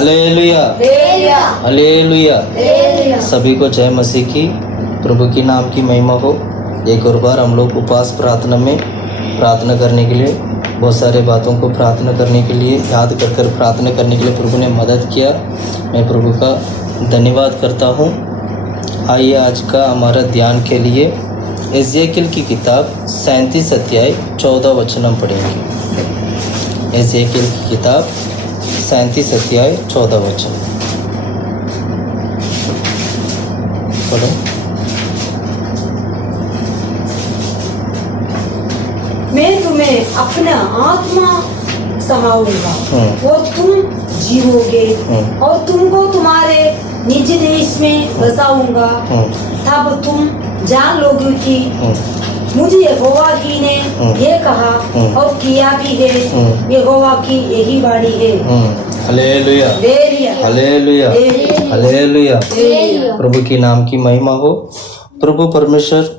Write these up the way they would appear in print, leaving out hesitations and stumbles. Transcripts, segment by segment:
Hallelujah, hallelujah. सभी को जय मसीह की, प्रभु की नाम की महिमा हो। एक और बार हम लोग उपवास प्रार्थना में प्रार्थना करने के लिए, बहुत सारे बातों को प्रार्थना करने के लिए, याद कर कर प्रार्थना करने के लिए प्रभु ने मदद किया। मैं प्रभु का धन्यवाद करता हूँ। आइए आज का हमारा ध्यान के लिए एजेकिएल की किताब 37 अध्याय 14 वचन हम पढ़ेंगे। एजेकिएल की किताब 37 अध्याय 14 वचन पढ़ो। मैं तुम्हें अपना आत्मा समाऊंगा और तुम जीवोगे और तुमको तुम्हारे निज देश में बसाऊंगा। तब तुम जान लोगे कि मुझे यहोवा ही ने ये कहा और किया भी है। यहोवा की यही वाणी है। Hallelujah, hallelujah, hallelujah. प्रभु की नाम की महिमा हो। प्रभु परमेश्वर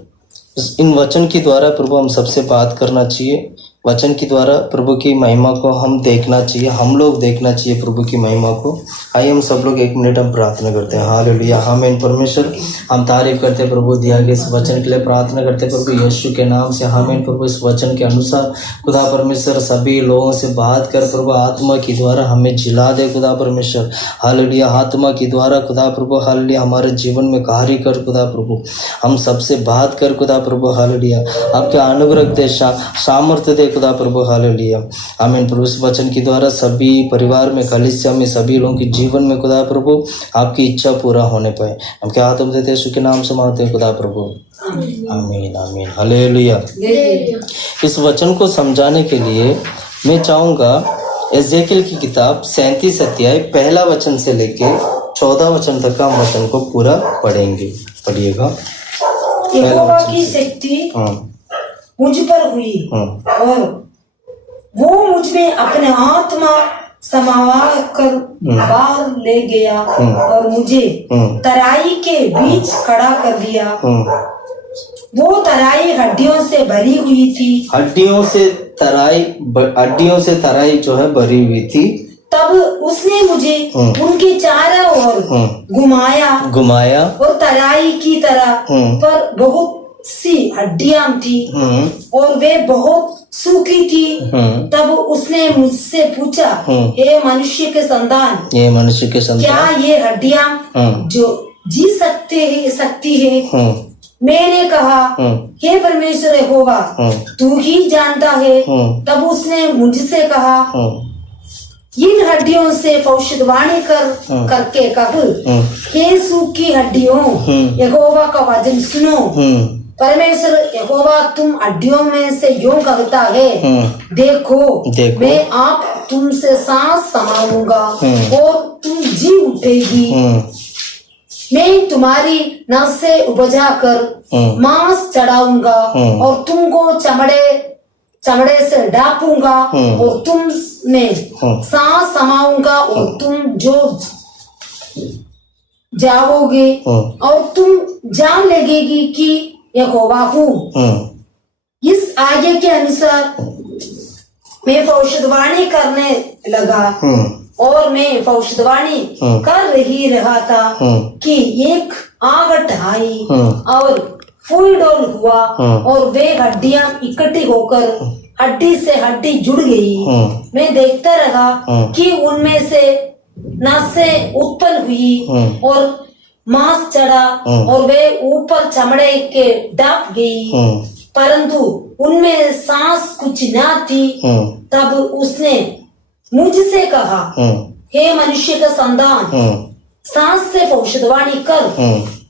इन वचन के द्वारा प्रभु हम सबसे बात करना चाहिए। वचन के द्वारा प्रभु की महिमा को हम देखना चाहिए, हम लोग देखना चाहिए प्रभु की महिमा को। आइए हम सब लोग 1 मिनट हम प्रार्थना करते हैं। हालेलुया, आमीन। परमेश्वर हम तारीफ करते हैं प्रभु दिया गया इस वचन के लिए, प्रार्थना करते हैं प्रभु यीशु के नाम से। आमीन। प्रभु इस वचन के अनुसार खुदा परमेश्वर सभी लोगों से बात कर प्रभु, आत्मा के द्वारा हमें जिला दे खुदा परमेश्वर। हालेलुया, आत्मा के द्वारा खुदा प्रभु हालेलुया हमारे जीवन में कार्य कर खुदा प्रभु, हम सबसे बात कर खुदा प्रभु। हालेलुया, आपके अनुग्रह दे, सामर्थ्य दे खुदा प्रभु। हालेलुया, आमीन। प्रभु इस वचन के द्वारा सभी परिवार में, कलीसिया में, सभी लोगों के जीवन में खुदा प्रभु आपकी इच्छा पूरा होने पाए। हम क्या हाथ देते हैं, यीशु के नाम से मांगते हैं खुदा प्रभु। आमीन, आमीन, हालेलुया। इस वचन को समझाने के लिए मैं चाहूँगा एजेकिएल की किताब 37 अध्याय 1 वचन से लेके 14 वचन तक का हम वचन को पूरा पढ़ेंगे। पढ़िएगा। यहोवा की शक्ति मुझ पर हुई और वो मुझ में अपने आत्मा समावा कर बाहर ले गया और मुझे तराई के बीच खड़ा कर दिया। वो तराई हड्डियों से भरी हुई थी। हड्डियों से तराई जो है भरी हुई थी। तब उसने मुझे उनके चारों ओर घुमाया और तराई की तरह पर बहुत सी हड्डियां थी और वे बहुत सूखी थी। तब उसने मुझसे पूछा, हे मनुष्य के संतान, क्या ये हड्डियां जो जी सकती है? मैंने कहा, हे परमेश्वर यहोवा, तू ही जानता है। तब उसने मुझसे कहा, इन हड्डियों से भविष्यवाणी करके कह, हे सूखी हड्डियों, यहोवा का वचन सुनो। परमेश्वर यहोवा तुम हड्डियों में से यूं कहता है, देखो मैं आप तुमसे सांस समाऊंगा और तुम जी उठेगी। मैं तुम्हारी नसें उपजा कर मांस चढ़ाऊंगा और तुमको चमड़े से ढापूंगा और तुम में सांस समाऊंगा और तुम जो जाओगे और तुम जान लगेगी कि यहोवा हूँ। इस आगे के अनुसार मैं भविष्यवाणी करने लगा और मैं भविष्यवाणी कर रहा था कि एक आहट आई और फूल डोल हुआ और वे हड्डियां इकट्ठी होकर हड्डी से हड्डी जुड़ गई। मैं देखता रहा कि उनमें से नसें उत्पन्न हुई और मांस चढ़ा और वे ऊपर चमड़े के ढक गई, परंतु उनमें सांस कुछ न थी। तब उसने मुझसे कहा, हे मनुष्य का संतान, सांस से भविष्यवाणी कर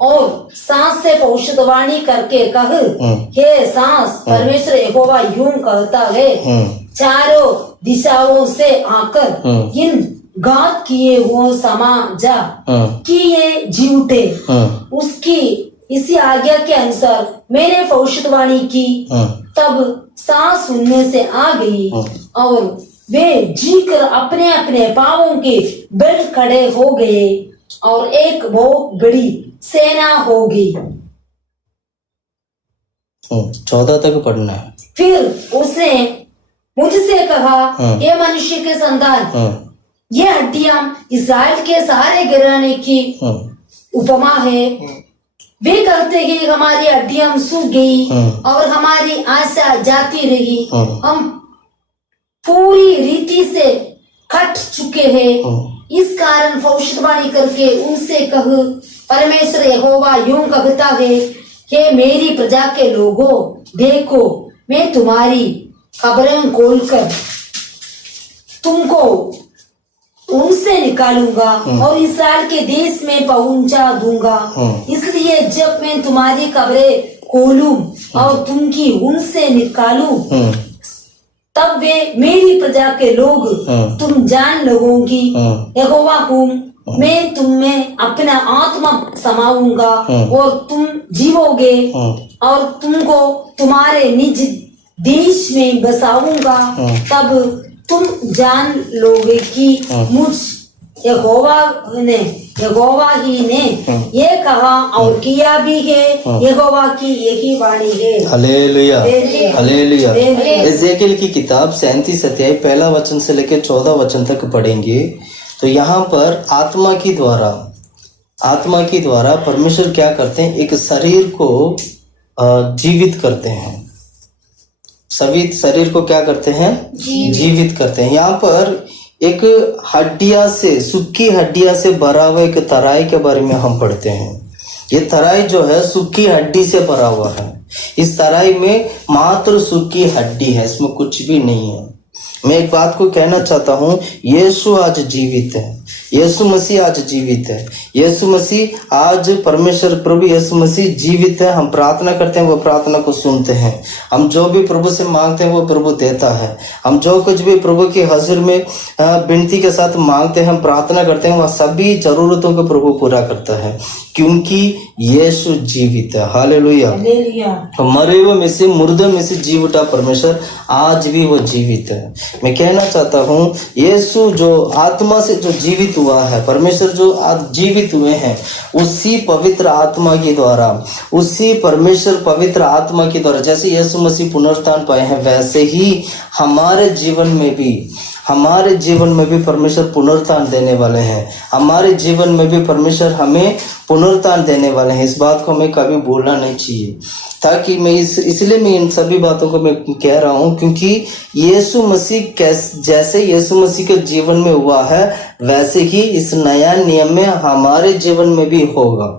और सांस से भविष्यवाणी करके कह, हे सांस, परमेश्वर यहोवा यूं कहता है, चारों दिशाओं से आकर इन घात किए हुए समा जा कि ये जी उठे। उसकी इसी आज्ञा के अनुसार मैंने भविष्यवाणी की। तब सांस उनमें से आ गई और वे जी कर अपने अपने पांवों के बल खड़े हो गए और एक बहुत बड़ी सेना हो गई। 14 तक पढ़ना है। फिर उसने मुझसे कहा, ये मनुष्य के संतान, ये हड्डियां इस्राएल के सारे घराने की उपमा है। वे कहते हैं कि हमारी हड्डियां सूख गई और हमारी आशा जाती रही, हम पूरी रीति से कट चुके हैं। इस कारण भविष्यवाणी करके उनसे कह, परमेश्वर यहोवा यूं कहता है कि मेरी प्रजा के लोगों, देखो मैं तुम्हारी खबरें खोलकर तुमको उनसे निकालूंगा और इस्राएल के देश में पहुंचा दूंगा। इसलिए जब मैं तुम्हारी खबरें खोलूं और तुमकी उनसे निकालूं, तब वे मेरी प्रजा के लोग तुम जान लगोगी यहोवा हूँ मैं तुम में अपना आत्मा समाऊंगा और तुम जीवोगे और तुमको तुम्हारे निज देश में बसाऊंगा। तब तुम जान लोगे कि मुझ यहोवा ही ने ये कहा और किया भी है। यहोवा की यही वाणी है। Hallelujah, hallelujah. एजेकिएल की किताब 37 अध्याय 1 वचन से लेकर 14 वचन तक पढ़ेंगे तो यहाँ पर आत्मा की द्वारा परमेश्वर क्या करते हैं, एक शरीर को जीवित करते हैं। सभी शरीर को क्या करते हैं, जीवित करते हैं। यहाँ पर एक हड्डियां से, सूखी हड्डियां से भरा हुआ एक तराई के बारे में हम पढ़ते हैं। ये तराई जो है सूखी हड्डी से भरा हुआ है। इस तराई में मात्र सूखी हड्डी है, इसमें कुछ भी नहीं है। मैं एक बात को कहना चाहता हूँ, यीशु आज जीवित है, यीशु मसीह आज जीवित है, यीशु मसीह आज परमेश्वर प्रभु यीशु मसीह जीवित है। हम प्रार्थना करते हैं, वो प्रार्थना को सुनते हैं। हम जो भी प्रभु से मांगते हैं वो प्रभु देता है। हम जो कुछ भी प्रभु के हजूर में विनती के साथ मांगते हैं, हम प्रार्थना करते हैं, वह सभी जरूरतों को प्रभु पूरा करता है, क्योंकि यीशु जीवित है। हालेलुया। मरे हुए में से, मुर्दे में से जी उठा परमेश्वर आज भी वो जीवित है। मैं कहना चाहता हूँ, यीशु जो आत्मा से जो जीवित हुआ है, परमेश्वर जो आज जीवित हुए हैं, उसी पवित्र आत्मा के द्वारा, उसी परमेश्वर पवित्र आत्मा के द्वारा, जैसे यीशु मसीह पुनरुत्थान पाए हैं, वैसे ही हमारे जीवन में भी परमेश्वर पुनरुत्थान देने वाले हैं। हमारे जीवन में भी परमेश्वर हमें पुनरुत्थान देने वाले हैं। इस बात को हमें कभी भूलना नहीं चाहिए, ताकि मैं इसलिए मैं इन सभी बातों को मैं कह रहा हूँ, क्योंकि यीशु मसीह जैसे यीशु मसीह के जीवन में हुआ है, वैसे ही इस नया नियम में हमारे जीवन में भी होगा।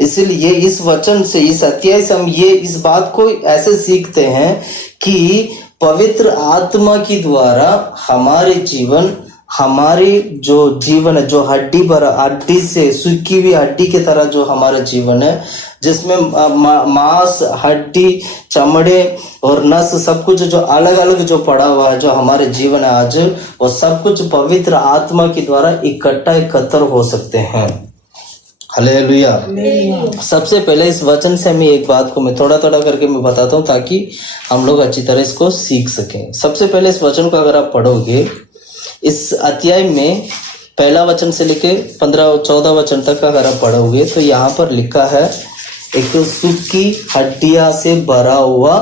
इसलिए इस वचन से, इस अध्याय से हम इस बात को ऐसे सीखते हैं कि पवित्र आत्मा की द्वारा हमारे जीवन, हमारी जो जीवन है, जो हड्डी से सूखी हुई हड्डी की तरह जो हमारा जीवन है, जिसमें मांस, हड्डी, चमड़े और नस सब कुछ जो अलग अलग जो पड़ा हुआ है, जो हमारे जीवन है आज, वो सब कुछ पवित्र आत्मा के द्वारा एकत्र हो सकते हैं। हालेलुया। सबसे पहले इस वचन से मैं एक बात को मैं थोड़ा करके मैं बताता हूँ, ताकि हम लोग अच्छी तरह इसको सीख सकें। सबसे पहले इस वचन को अगर आप पढ़ोगे, इस अध्याय में 1 वचन से लेके 15-14 वचन तक अगर आप पढ़ोगे, तो यहाँ पर लिखा है एक सूखी हड्डियां से भरा हुआ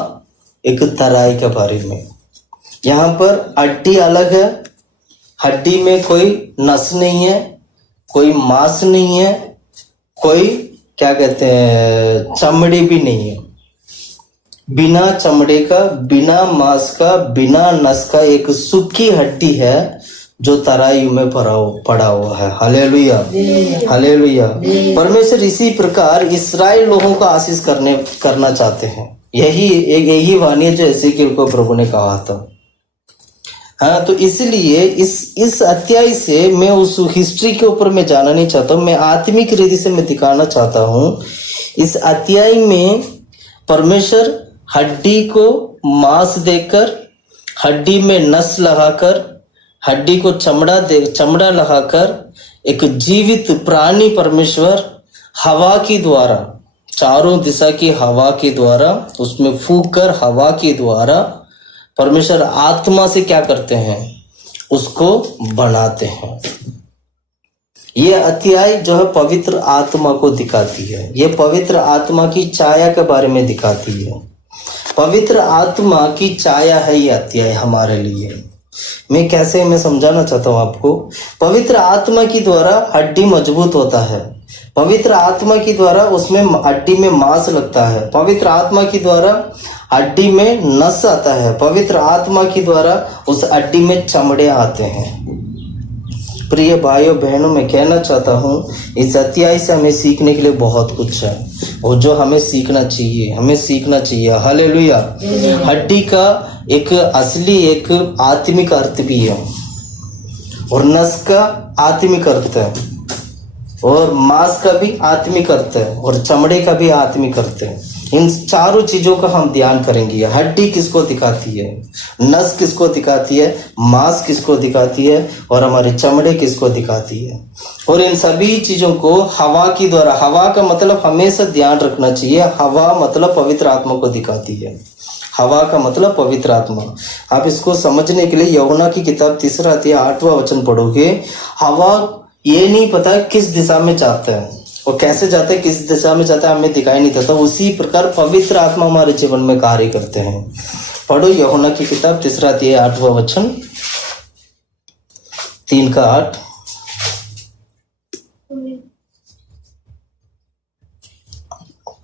एक तराई के बारे में। यहाँ पर हड्डी अलग है, हड्डी में कोई नस नहीं है, कोई मांस नहीं है, कोई क्या कहते हैं चमड़ी भी नहीं है। बिना चमड़े का, बिना मांस का, बिना नस का एक सूखी हड्डी है जो तराई में पड़ा हुआ है। Hallelujah, hallelujah. परमेश्वर इसी प्रकार इस्राएल लोगों को आशीष करना चाहते हैं। यही वाणी है जो एजेकिएल को प्रभु ने कहा था। हाँ, तो इसलिए इस अध्याय से मैं उस हिस्ट्री के ऊपर मैं जाना नहीं चाहता हूँ, मैं आत्मिक रीति से मैं दिखाना चाहता हूँ। इस अध्याय में परमेश्वर हड्डी को मांस देकर, हड्डी में नस लगाकर, हड्डी को चमड़ा लगाकर एक जीवित प्राणी परमेश्वर हवा के द्वारा, चारों दिशा की हवा के द्वारा, उसमें फूंक कर हवा के द्वारा परमेश्वर आत्मा से क्या करते हैं, उसको बनाते हैं। ये अध्याय जो है पवित्र आत्मा को दिखाती है। ये पवित्र आत्मा की छाया के बारे में दिखाती है। पवित्र आत्मा की छाया है ये अध्याय हमारे लिए। मैं कैसे मैं समझाना चाहता हूँ आपको। पवित्र आत्मा की द्वारा हड्डी मजबूत होता है, पवित्र आत्मा की द्वारा उसमें हड्डी में मांस लगता है, पवित्र आत्मा की द्वारा हड्डी में नस आता है, पवित्र आत्मा की द्वारा उस हड्डी में चमड़े आते हैं। प्रिय भाइयों बहनों, मैं कहना चाहता हूँ इस अध्याय से हमें सीखने के लिए बहुत कुछ है और जो हमें सीखना चाहिए, हमें सीखना चाहिए। हालेलुया। हड्डी का एक असली एक आत्मिक अर्थ भी है और नस का आत्मिक अर्थ है और मांस का भी आत्मिक अर्थ है और चमड़े का भी आत्मिक अर्थ है। इन चारों चीजों का हम ध्यान करेंगे। हड्डी किसको दिखाती है, नस किसको दिखाती है, मांस किसको दिखाती है और हमारे चमड़े किसको दिखाती है। और इन सभी चीजों को हवा की द्वारा, हवा का मतलब हमेशा ध्यान रखना चाहिए, हवा मतलब पवित्र आत्मा को दिखाती है। हवा का मतलब पवित्र आत्मा। आप इसको समझने के लिए यूहन्ना की किताब 3 अध्याय 8वां वचन पढ़ोगे। हवा ये नहीं पता किस दिशा में जाता है और कैसे जाता है, किस दिशा में जाता है हमें दिखाई नहीं देता। उसी प्रकार पवित्र आत्मा हमारे जीवन में कार्य करते हैं। पढ़ो यूहन्ना की किताब 3 अध्याय 8वां वचन, 3 का 8।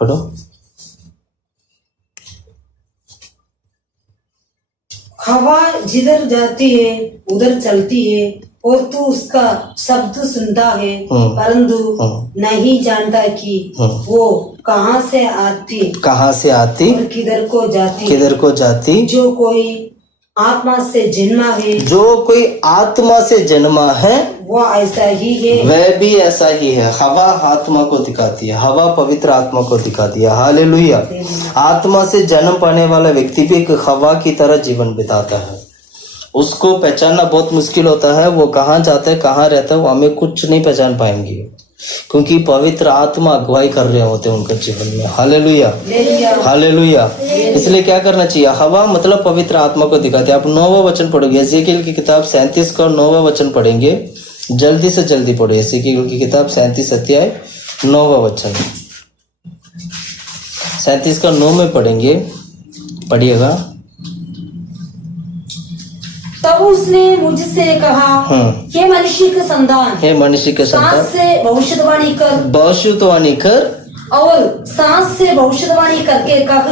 पढ़ो। हवा जिधर जाती है उधर चलती है और तू उसका शब्द सुनता है परंतु नहीं जानता कि वो कहाँ से आती और किधर को जाती। जो कोई आत्मा से जन्मा है, जो कोई आत्मा से जन्मा है वो ऐसा ही है, वह भी ऐसा ही है। हवा आत्मा को दिखाती है, हवा पवित्र आत्मा को दिखाती है। हालेलुया। आत्मा से जन्म पाने वाला व्यक्ति भी एक हवा की तरह जीवन बिताता है। उसको पहचानना बहुत मुश्किल होता है, वो कहाँ जाता है, कहाँ रहता है, वो हमें कुछ नहीं पहचान पाएंगे क्योंकि पवित्र आत्मा अगुवाई कर रहे होते हैं उनके जीवन में। Hallelujah, hallelujah. इसलिए क्या करना चाहिए, हवा मतलब पवित्र आत्मा को दिखाती है। आप 9वां वचन पढ़ोगे, एजेकिएल की किताब 37 का 9वां वचन पढ़ेंगे। जल्दी से जल्दी पढ़ो, एजेकिएल की किताब 37 अध्याय 9वां वचन, 37 का 9 में पढ़ेंगे, पढ़िएगा। तब उसने मुझसे कहा, हे मनुष्य के संतान, हे मनुष्य के संतान, सांस से भविष्यवाणी कर और सांस से भविष्यवाणी करके कह,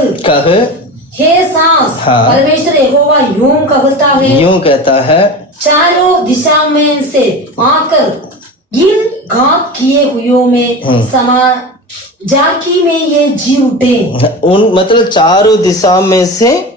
हे सांस, परमेश्वर यहोवा यूं कहता है, चारों दिशा में से आकर इन घात किए हुओं में समा जाकी में ये जी उठे। उन मतलब चारों दिशा में से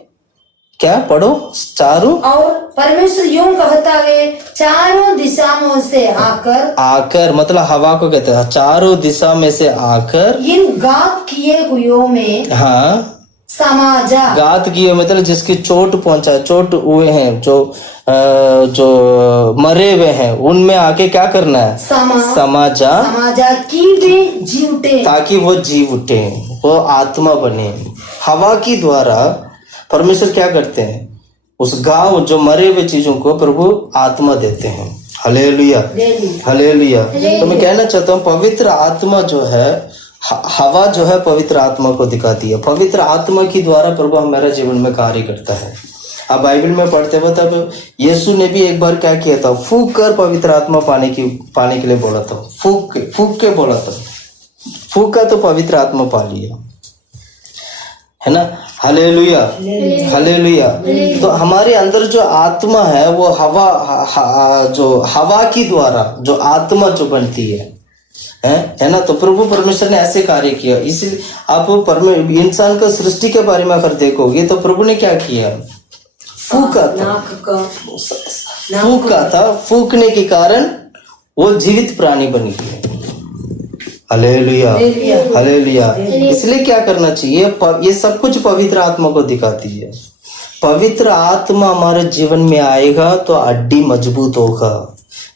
क्या पढ़ो, चारों, और परमेश्वर यूं कहता है, चारों दिशाओं से आकर मतलब हवा को कहते हैं, चारों दिशा में से आकर इन घात किए हुओं में, हाँ, समाजा। घात किए मतलब जिसकी चोट पहुंचा, चोट हुए हैं, जो मरे हुए हैं, उनमें आके क्या करना है, समाजा की वे जी उठे, ताकि वो जी उठे, वो आत्मा बने। हवा की द्वारा परमेश्वर क्या करते हैं, उस गांव जो मरे हुए चीजों को प्रभु आत्मा देते हैं। Hallelujah, hallelujah. तो मैं कहना चाहता हूँ पवित्र आत्मा जो है, हवा जो है पवित्र आत्मा को दिखाती है। पवित्र आत्मा की द्वारा प्रभु हमारे जीवन में कार्य करता है। अब बाइबल में पढ़ते हुए तब यीशु ने भी एक बार क्या किया था, फूक कर पवित्र आत्मा पाने के लिए बोला था, फूक के बोला था, फूका तो पवित्र आत्मा पा लिया, है ना। Hallelujah, hallelujah. तो हमारे अंदर जो आत्मा है वो हवा की द्वारा जो आत्मा जो बनती है ना। तो प्रभु परमेश्वर ने ऐसे कार्य किया। इसलिए आप इंसान का सृष्टि के बारे में अगर देखोगे तो प्रभु ने क्या किया, फूका था, फूकने के कारण वो जीवित प्राणी बन गया। Hallelujah, hallelujah. इसलिए क्या करना चाहिए, ये सब कुछ पवित्र आत्मा को दिखाती है। पवित्र आत्मा हमारे जीवन में आएगा तो हड्डी मजबूत होगा,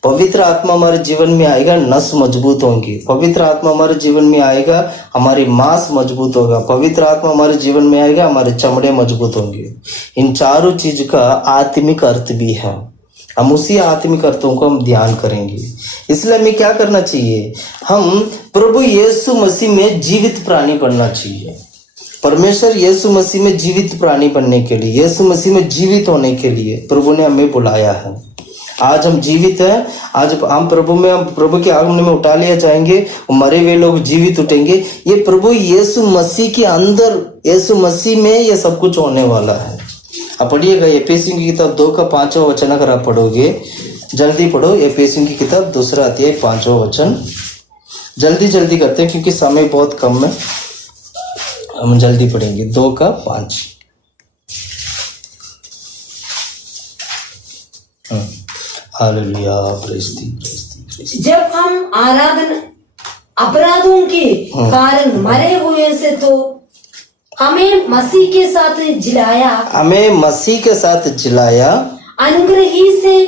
पवित्र आत्मा हमारे जीवन में आएगा, नस मजबूत होंगी, पवित्र आत्मा हमारे जीवन में आएगा, हमारी मांस मजबूत होगा, पवित्र आत्मा हमारे जीवन में आएगा, हमारे चमड़े मजबूत होंगे। इन चारों चीज का आत्मिक अर्थ भी है, हम उसी आत्मिक अर्थों को हम ध्यान करेंगे। इसलिए हमें क्या करना चाहिए, हम प्रभु यीशु मसीह में जीवित प्राणी बनना चाहिए। परमेश्वर यीशु मसीह में जीवित प्राणी बनने के लिए, यीशु मसीह में जीवित होने के लिए प्रभु ने हमें बुलाया है। आज हम जीवित हैं, आज हम प्रभु के आगमन में उठा लिया जाएंगे, मरे हुए लोग जीवित उठेंगे। ये प्रभु यीशु मसीह के अंदर, यीशु मसीह में ये सब कुछ होने वाला है। अब पढ़िएगा एफेसियों की किताब 2 का 5वां वचन, अगर आप पढ़ोगे, जल्दी पढ़ो एफेसियों की किताब 2 अध्याय 5वां वचन। जल्दी करते हैं क्योंकि समय बहुत कम है, हम जल्दी पढ़ेंगे। 2 का 5। हालेलुया, प्रेज़ दी। जब हम अपराधों के कारण मरे हुए से तो हमें मसीह के साथ जिलाया, अनुग्रह ही से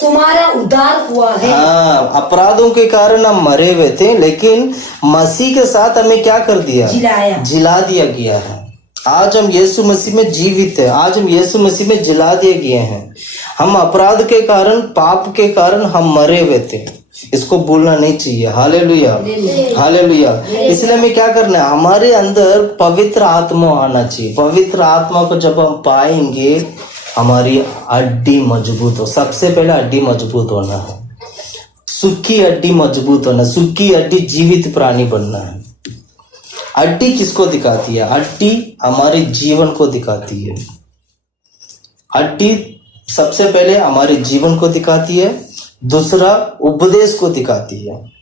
तुम्हारा उद्धार हुआ है। हाँ, अपराधों के कारण हम मरे हुए थे, लेकिन मसीह के साथ हमें क्या कर दिया? जिला दिया गया है। आज हम यीशु मसीह में जीवित है, आज हम यीशु मसीह में जिला दिए गए हैं। हम अपराध के कारण, पाप के कारण हम मरे हुए थे, इसको भूलना नहीं चाहिए। Hallelujah, hallelujah. इसलिए हमें क्या करना है? हमारे अंदर पवित्र आत्मा आना चाहिए। पवित्र आत्मा को जब हम पाएंगे, हमारी हड्डी मजबूत हो। सबसे पहले हड्डी मजबूत होना है, सूखी हड्डी मजबूत होना, सूखी हड्डी जीवित प्राणी बनना है। हड्डी किसको दिखाती है? हड्डी हमारे जीवन को दिखाती है। हड्डी सबसे पहले हमारे जीवन को दिखाती है, दूसरा उपदेश को दिखाती है।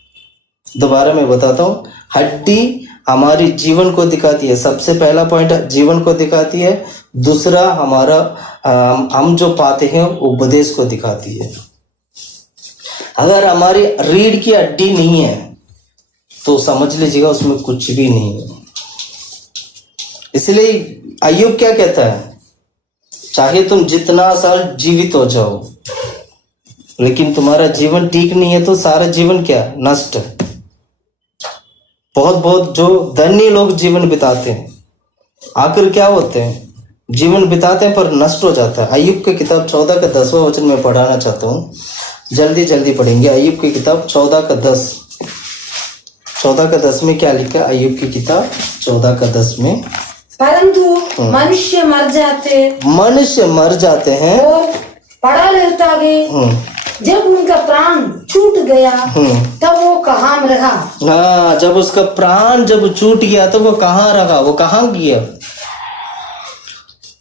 दोबारा मैं बताता हूँ, हड्डी हमारे जीवन को दिखाती है। सबसे पहला पॉइंट जीवन को दिखाती है, दूसरा हमारा हम जो पाते हैं उपदेश को दिखाती है। अगर हमारी रीढ़ की हड्डी नहीं है तो समझ लीजिएगा उसमें कुछ भी नहीं है। इसलिए अय्यूब क्या कहता है? चाहे तुम जितना साल जीवित हो जाओ, लेकिन तुम्हारा जीवन ठीक नहीं है तो सारा जीवन क्या? नष्ट है। बहुत जो धन्य लोग जीवन बिताते हैं, आखिर क्या होते हैं? जीवन बिताते हैं पर नष्ट हो जाता है। अय्यूब की किताब 14 का 10वां वचन में पढ़ाना चाहता हूँ, जल्दी पढ़ेंगे। अय्यूब की किताब 14 का 10, 14 का 10 में क्या लिखा है? अय्यूब की किताब 14 का 10 में, परंतु मनुष्य मर जाते हैं और पड़ा रहता है। जब उनका प्राण छूट गया तब वो कहाँ रहा? हाँ, जब उसका प्राण जब छूट गया तो वो कहाँ रहा? वो कहाँ गया?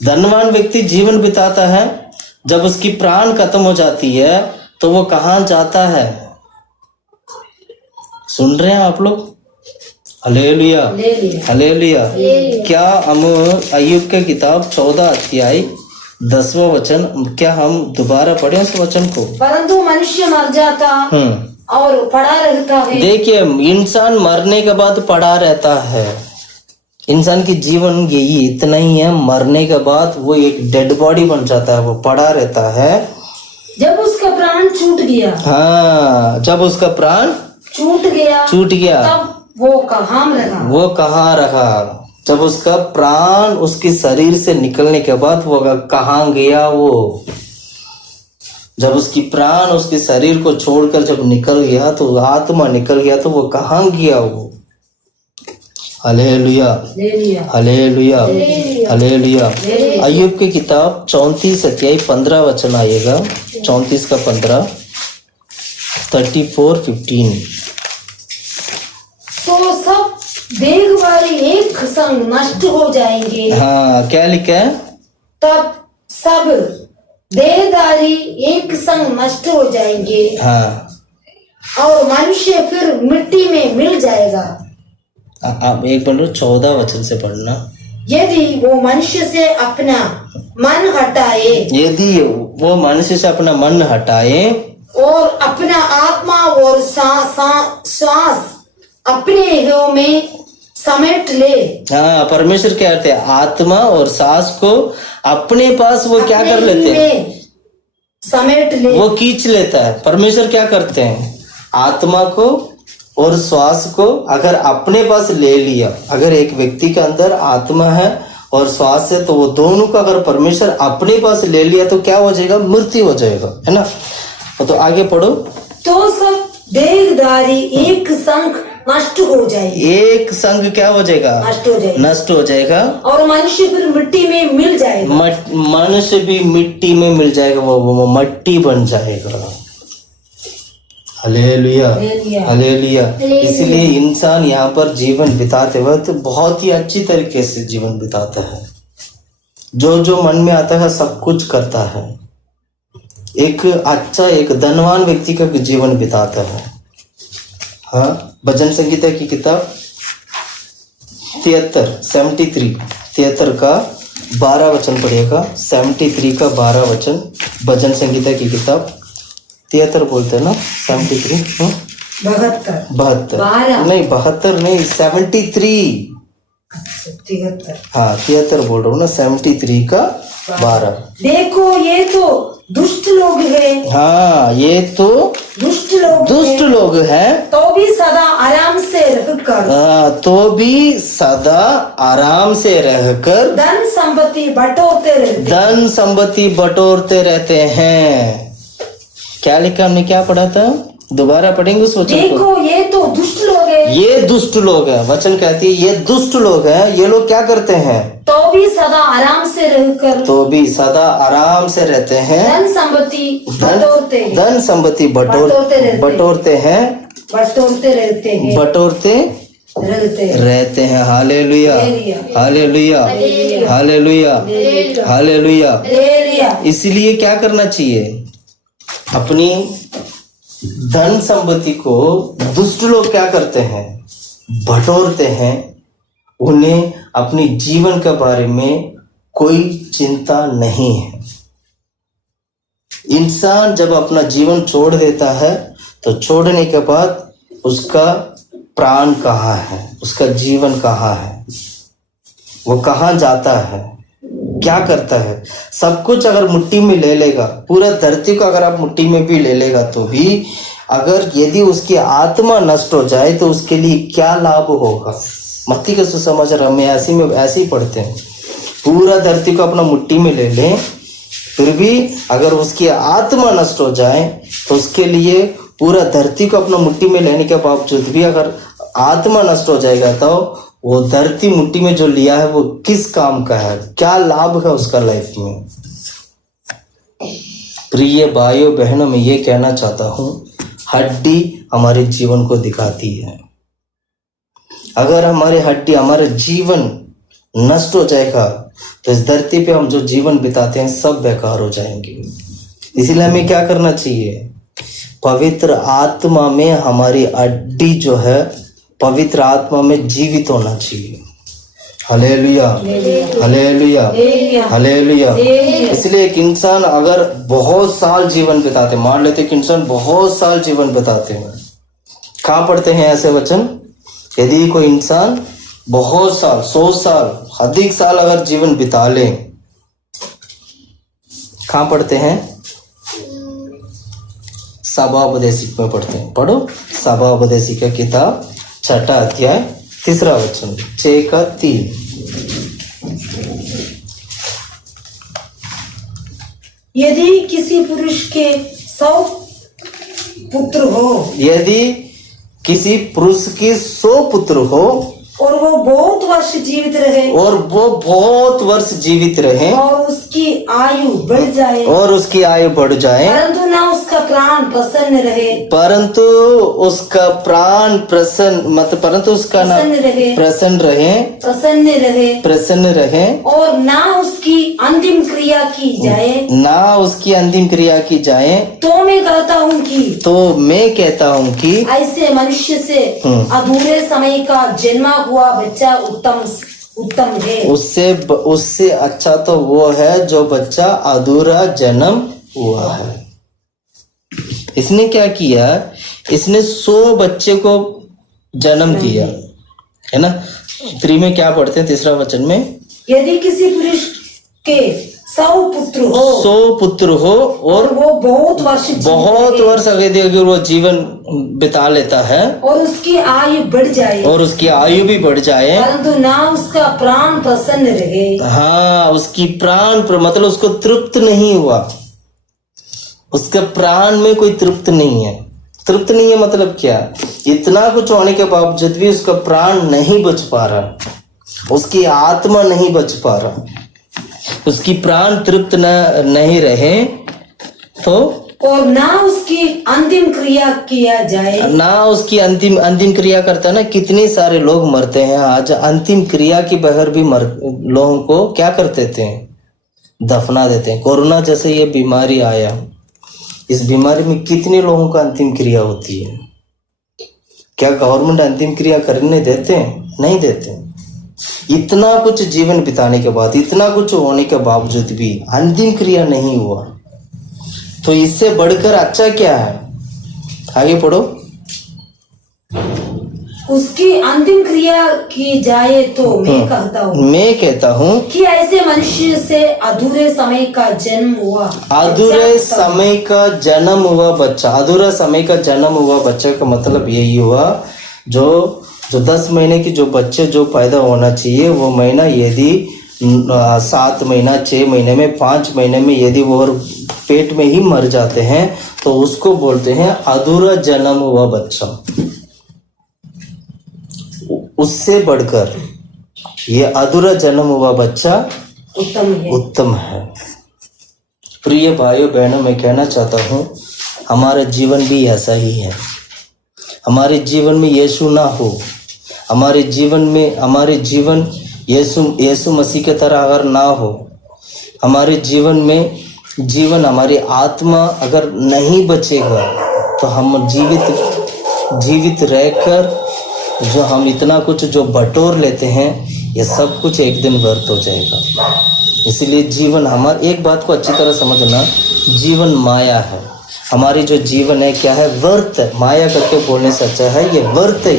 धनवान व्यक्ति जीवन बिताता है, जब उसकी प्राण खत्म हो जाती है तो वो कहाँ जाता है? सुन रहे हैं आप लोग? Hallelujah, hallelujah. क्या हम अय्यूब के किताब 14 अध्याय 10वां वचन, क्या हम दोबारा पढ़े उस वचन को? परंतु मनुष्य मर जाता और पड़ा रहता है। देखिए, इंसान मरने के बाद पड़ा रहता है। इंसान की जीवन यही इतना ही है, मरने के बाद वो एक डेड बॉडी बन जाता है, वो पड़ा रहता है। जब उसका प्राण छूट गया, हाँ, जब उसका प्राण छूट गया तब वो कहाँ रहा? जब उसका प्राण उसके शरीर से निकलने के बाद वो कहाँ गया? वो जब उसकी प्राण उसके शरीर को छोड़कर जब निकल गया, तो आत्मा निकल गया, तो वो कहाँ गया? वो हालेलुया, हालेलुया, हालेलुया। अय्यूब की किताब 34 अध्याय 15 वचन आएगा, 34 का 15, 34:15। तो सब देहधारी एक संग नष्ट हो जाएंगे। हाँ, क्या लिखा है? तब सब देहधारी एक संग नष्ट हो जाएंगे। हाँ, और मनुष्य फिर मिट्टी में मिल जाएगा। आप एक पढ़ लो, 14 वचन से पढ़ना। यदि वो मनुष्य से अपना मन हटाए, और अपना आत्मा और श्वास अपने हृदय में समेट ले। हाँ, परमेश्वर क्या करते हैं? आत्मा और सांस को अपने पास वो क्या कर लेते हैं? समेट ले, वो खींच लेता है। परमेश्वर क्या करते हैं? आत्मा को और श्वास को अगर अपने पास ले लिया, अगर एक व्यक्ति के अंदर आत्मा है और श्वास है, तो वो दोनों का अगर परमेश्वर अपने पास ले लिया तो क्या हो जाएगा? मृत्यु हो जाएगा, है ना? तो आगे पढ़ो। तो सब देहधारी एक संग नष्ट हो जाएगी, एक संग क्या हो जाएगा, नष्ट हो जाएगी, नष्ट हो जाएगा। और मनुष्य फिर मिट्टी में मिल जाएगा, मनुष्य भी मिट्टी में मिल जाएगा, वो मट्टी बन जाएगा। Hallelujah, hallelujah. इसलिए इंसान यहाँ पर जीवन बिताते वक्त बहुत ही अच्छी तरीके से जीवन बिताता है, जो जो मन में आता है सब कुछ करता है, एक अच्छा एक धनवान व्यक्ति का जीवन बिताता है। हाँ, भजन संगीता की किताब 73 का 12 वचन पढ़िएगा। 73 का 12 वचन, भजन संगीता की किताब 73 बोलते हैं ना, 73 72 नहीं 72 नहीं 73, हाँ 73 बोल रहा हूँ ना, 73 का 12। देखो ये तो दुष्ट लोग हैं, हाँ ये तो दुष्ट लोग हैं, तो भी सदा आराम से रहकर, तो भी सदा आराम से रहकर धन संपत्ति बटोरते रहते हैं। क्या लिखा, हमने क्या पढ़ा था, दोबारा पढ़ेंगे उस वचन को। देखो ये तो दुष्ट लोग हैं, ये दुष्ट लोग हैं, वचन कहती है ये दुष्ट लोग हैं। ये लोग क्या करते हैं, तो भी सदा आराम से रहकर, तो भी सदा आराम से रहते हैं, धन संपत्ति बटोरते हैं, बटोरते रहते हैं। Hallelujah, hallelujah, hallelujah, hallelujah. इसलिए क्या करना चाहिए, अपनी धन संपत्ति को दुष्ट लोग क्या करते हैं, बटोरते हैं। उन्हें अपनी जीवन के बारे में कोई चिंता नहीं है। इंसान जब अपना जीवन छोड़ देता है तो छोड़ने के बाद उसका प्राण कहाँ है, उसका जीवन कहाँ है, वो कहाँ जाता है, क्या करता है। सब कुछ अगर मुट्ठी में ले लेगा, पूरा धरती को अगर आप मुट्ठी में भी ले लेगा तो भी अगर यदि उसकी आत्मा नष्ट हो जाए तो उसके लिए क्या लाभ होगा। मत्ती का सुसमाचार हम ऐसे ही पढ़ते हैं, पूरा धरती को अपना मुट्ठी में ले लें फिर भी अगर उसकी आत्मा नष्ट हो जाए तो उसके लिए पूरा धरती को अपना मुट्ठी में लेने के बावजूद भी अगर आत्मा नष्ट हो जाएगा तो वो धरती मुट्ठी में जो लिया है वो किस काम का है, क्या लाभ है उसका लाइफ में। प्रिय भाइयों बहनों, मैं ये कहना चाहता हूँ, हड्डी हमारे जीवन को दिखाती है। अगर हमारे हड्डी हमारा जीवन नष्ट हो जाएगा तो इस धरती पे हम जो जीवन बिताते हैं सब बेकार हो जाएंगे। इसलिए हमें क्या करना चाहिए, पवित्र आत्मा में हमारी हड्डी जो है पवित्र आत्मा में जीवित होना चाहिए। Hallelujah, hallelujah, hallelujah. इसलिए एक इंसान अगर बहुत साल जीवन बिताते, मान लेते कि इंसान बहुत साल जीवन बिताते हैं, कहाँ पढ़ते हैं ऐसे वचन, यदि कोई इंसान बहुत साल 100 साल अधिक साल अगर जीवन बिता ले, कहाँ पढ़ते हैं, सभापदेशिक में पढ़ते हैं। पढ़ो सभापदेशिक का किताब 6 अध्याय 3 वचन 6 का 3। यदि किसी पुरुष के 100 पुत्र हो, यदि किसी पुरुष के 100 पुत्र हो और वो बहुत वर्ष जीवित रहे, और वो बहुत वर्ष जीवित रहे, और उसकी आयु बढ़ जाए, और उसकी आयु बढ़ जाए, परंतु ना उसका प्राण प्रसन्न रहे, परंतु उसका प्राण परंतु उसका ना प्रसन्न रहे, और ना उसकी अंतिम क्रिया की जाए, तो मैं कहता हूँ कि ऐसे मनुष्य से अधूरे समय का जन्मा हुआ बच्चा उत्तम है। उससे अच्छा तो वो है जो बच्चा अधूरा जन्म हुआ है। इसने क्या किया, इसने 100 बच्चे को जन्म दिया, है ना। 3 में क्या पढ़ते हैं, 3 वचन में, यदि किसी पुरुष के 100 पुत्र हो और वो बहुत वर्ष अगर वो जीवन बिता लेता है और उसकी आयु बढ़ जाए, और उसकी आयु भी बढ़ जाए, परंतु ना उसका प्राण प्रसन्न रहे, हाँ उसकी प्राण मतलब उसको तृप्त नहीं हुआ, उसके प्राण में कोई तृप्त नहीं है, तृप्त नहीं है मतलब क्या, इतना कुछ होने के बावजूद भी उसका प्राण नहीं बच पा रहा, उसकी आत्मा नहीं बच पा रहा, उसकी प्राण तृप्त नहीं रहे तो, और ना उसकी अंतिम क्रिया किया जाए, ना उसकी अंतिम क्रिया करता है ना। कितने सारे लोग मरते हैं आज, अंतिम क्रिया के बगैर भी लोगों को क्या कर देते हैं, दफना देते हैं। कोरोना जैसे ये बीमारी आया, इस बीमारी में कितने लोगों का अंतिम क्रिया होती है, क्या गवर्नमेंट अंतिम क्रिया करने देते हैं? नहीं देते। इतना कुछ जीवन बिताने के बाद, इतना कुछ होने के बावजूद भी अंतिम क्रिया नहीं हुआ, तो इससे बढ़कर अच्छा क्या है? आगे पढ़ो। उसकी अंतिम क्रिया की जाए तो मैं कहता हूँ कि ऐसे मनुष्य से अधूरे समय का जन्म हुआ, अधूरे समय का जन्म हुआ बच्चा। अधूरा समय का जन्म हुआ बच्चा का मतलब यही हुआ, जो 10 महीने की जो बच्चे जो पैदा होना चाहिए, वो महीना यदि 7 महीना, 6 महीने में, 5 महीने में यदि वो पेट में ही मर जाते हैं तो उसको बोलते हैं अधूरा जन्म हुआ बच्चा। उससे बढ़कर ये अधूरा जन्म हुआ बच्चा उत्तम है। प्रिय भाइयों बहनों, मैं कहना चाहता हूँ हमारा जीवन भी ऐसा ही है। हमारे जीवन में यीशु ना हो, हमारे जीवन यीशु मसीह की तरह अगर ना हो, हमारे जीवन हमारी आत्मा अगर नहीं बचेगा तो हम जीवित रहकर जो हम इतना कुछ जो बटोर लेते हैं, ये सब कुछ एक दिन व्यर्थ हो जाएगा। इसलिए जीवन हमारा, एक बात को अच्छी तरह समझना, जीवन माया है। हमारी जो जीवन है क्या है? व्यर्थ है। माया करके बोलने से अच्छा है ये व्यर्थ है।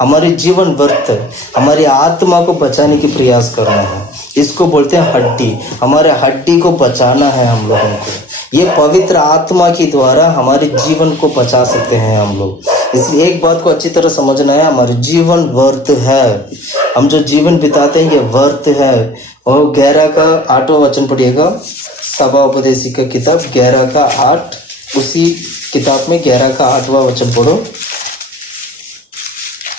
हमारी जीवन व्यर्थ है। हमारी आत्मा को बचाने की प्रयास करना है, इसको बोलते हैं हड्डी। हमारे हड्डी को बचाना है हम लोगों को। ये पवित्र आत्मा के द्वारा हमारे जीवन को बचा सकते हैं हम लोग। इसलिए एक बात को अच्छी तरह समझना है, हमारे जीवन व्यर्थ है। हम जो जीवन बिताते हैं ये व्यर्थ है। और 11 का 8वां वचन पढ़िएगा, सभा उपदेशी का किताब 11 का 8, उसी किताब में 11 का 8वां वचन पढ़ो।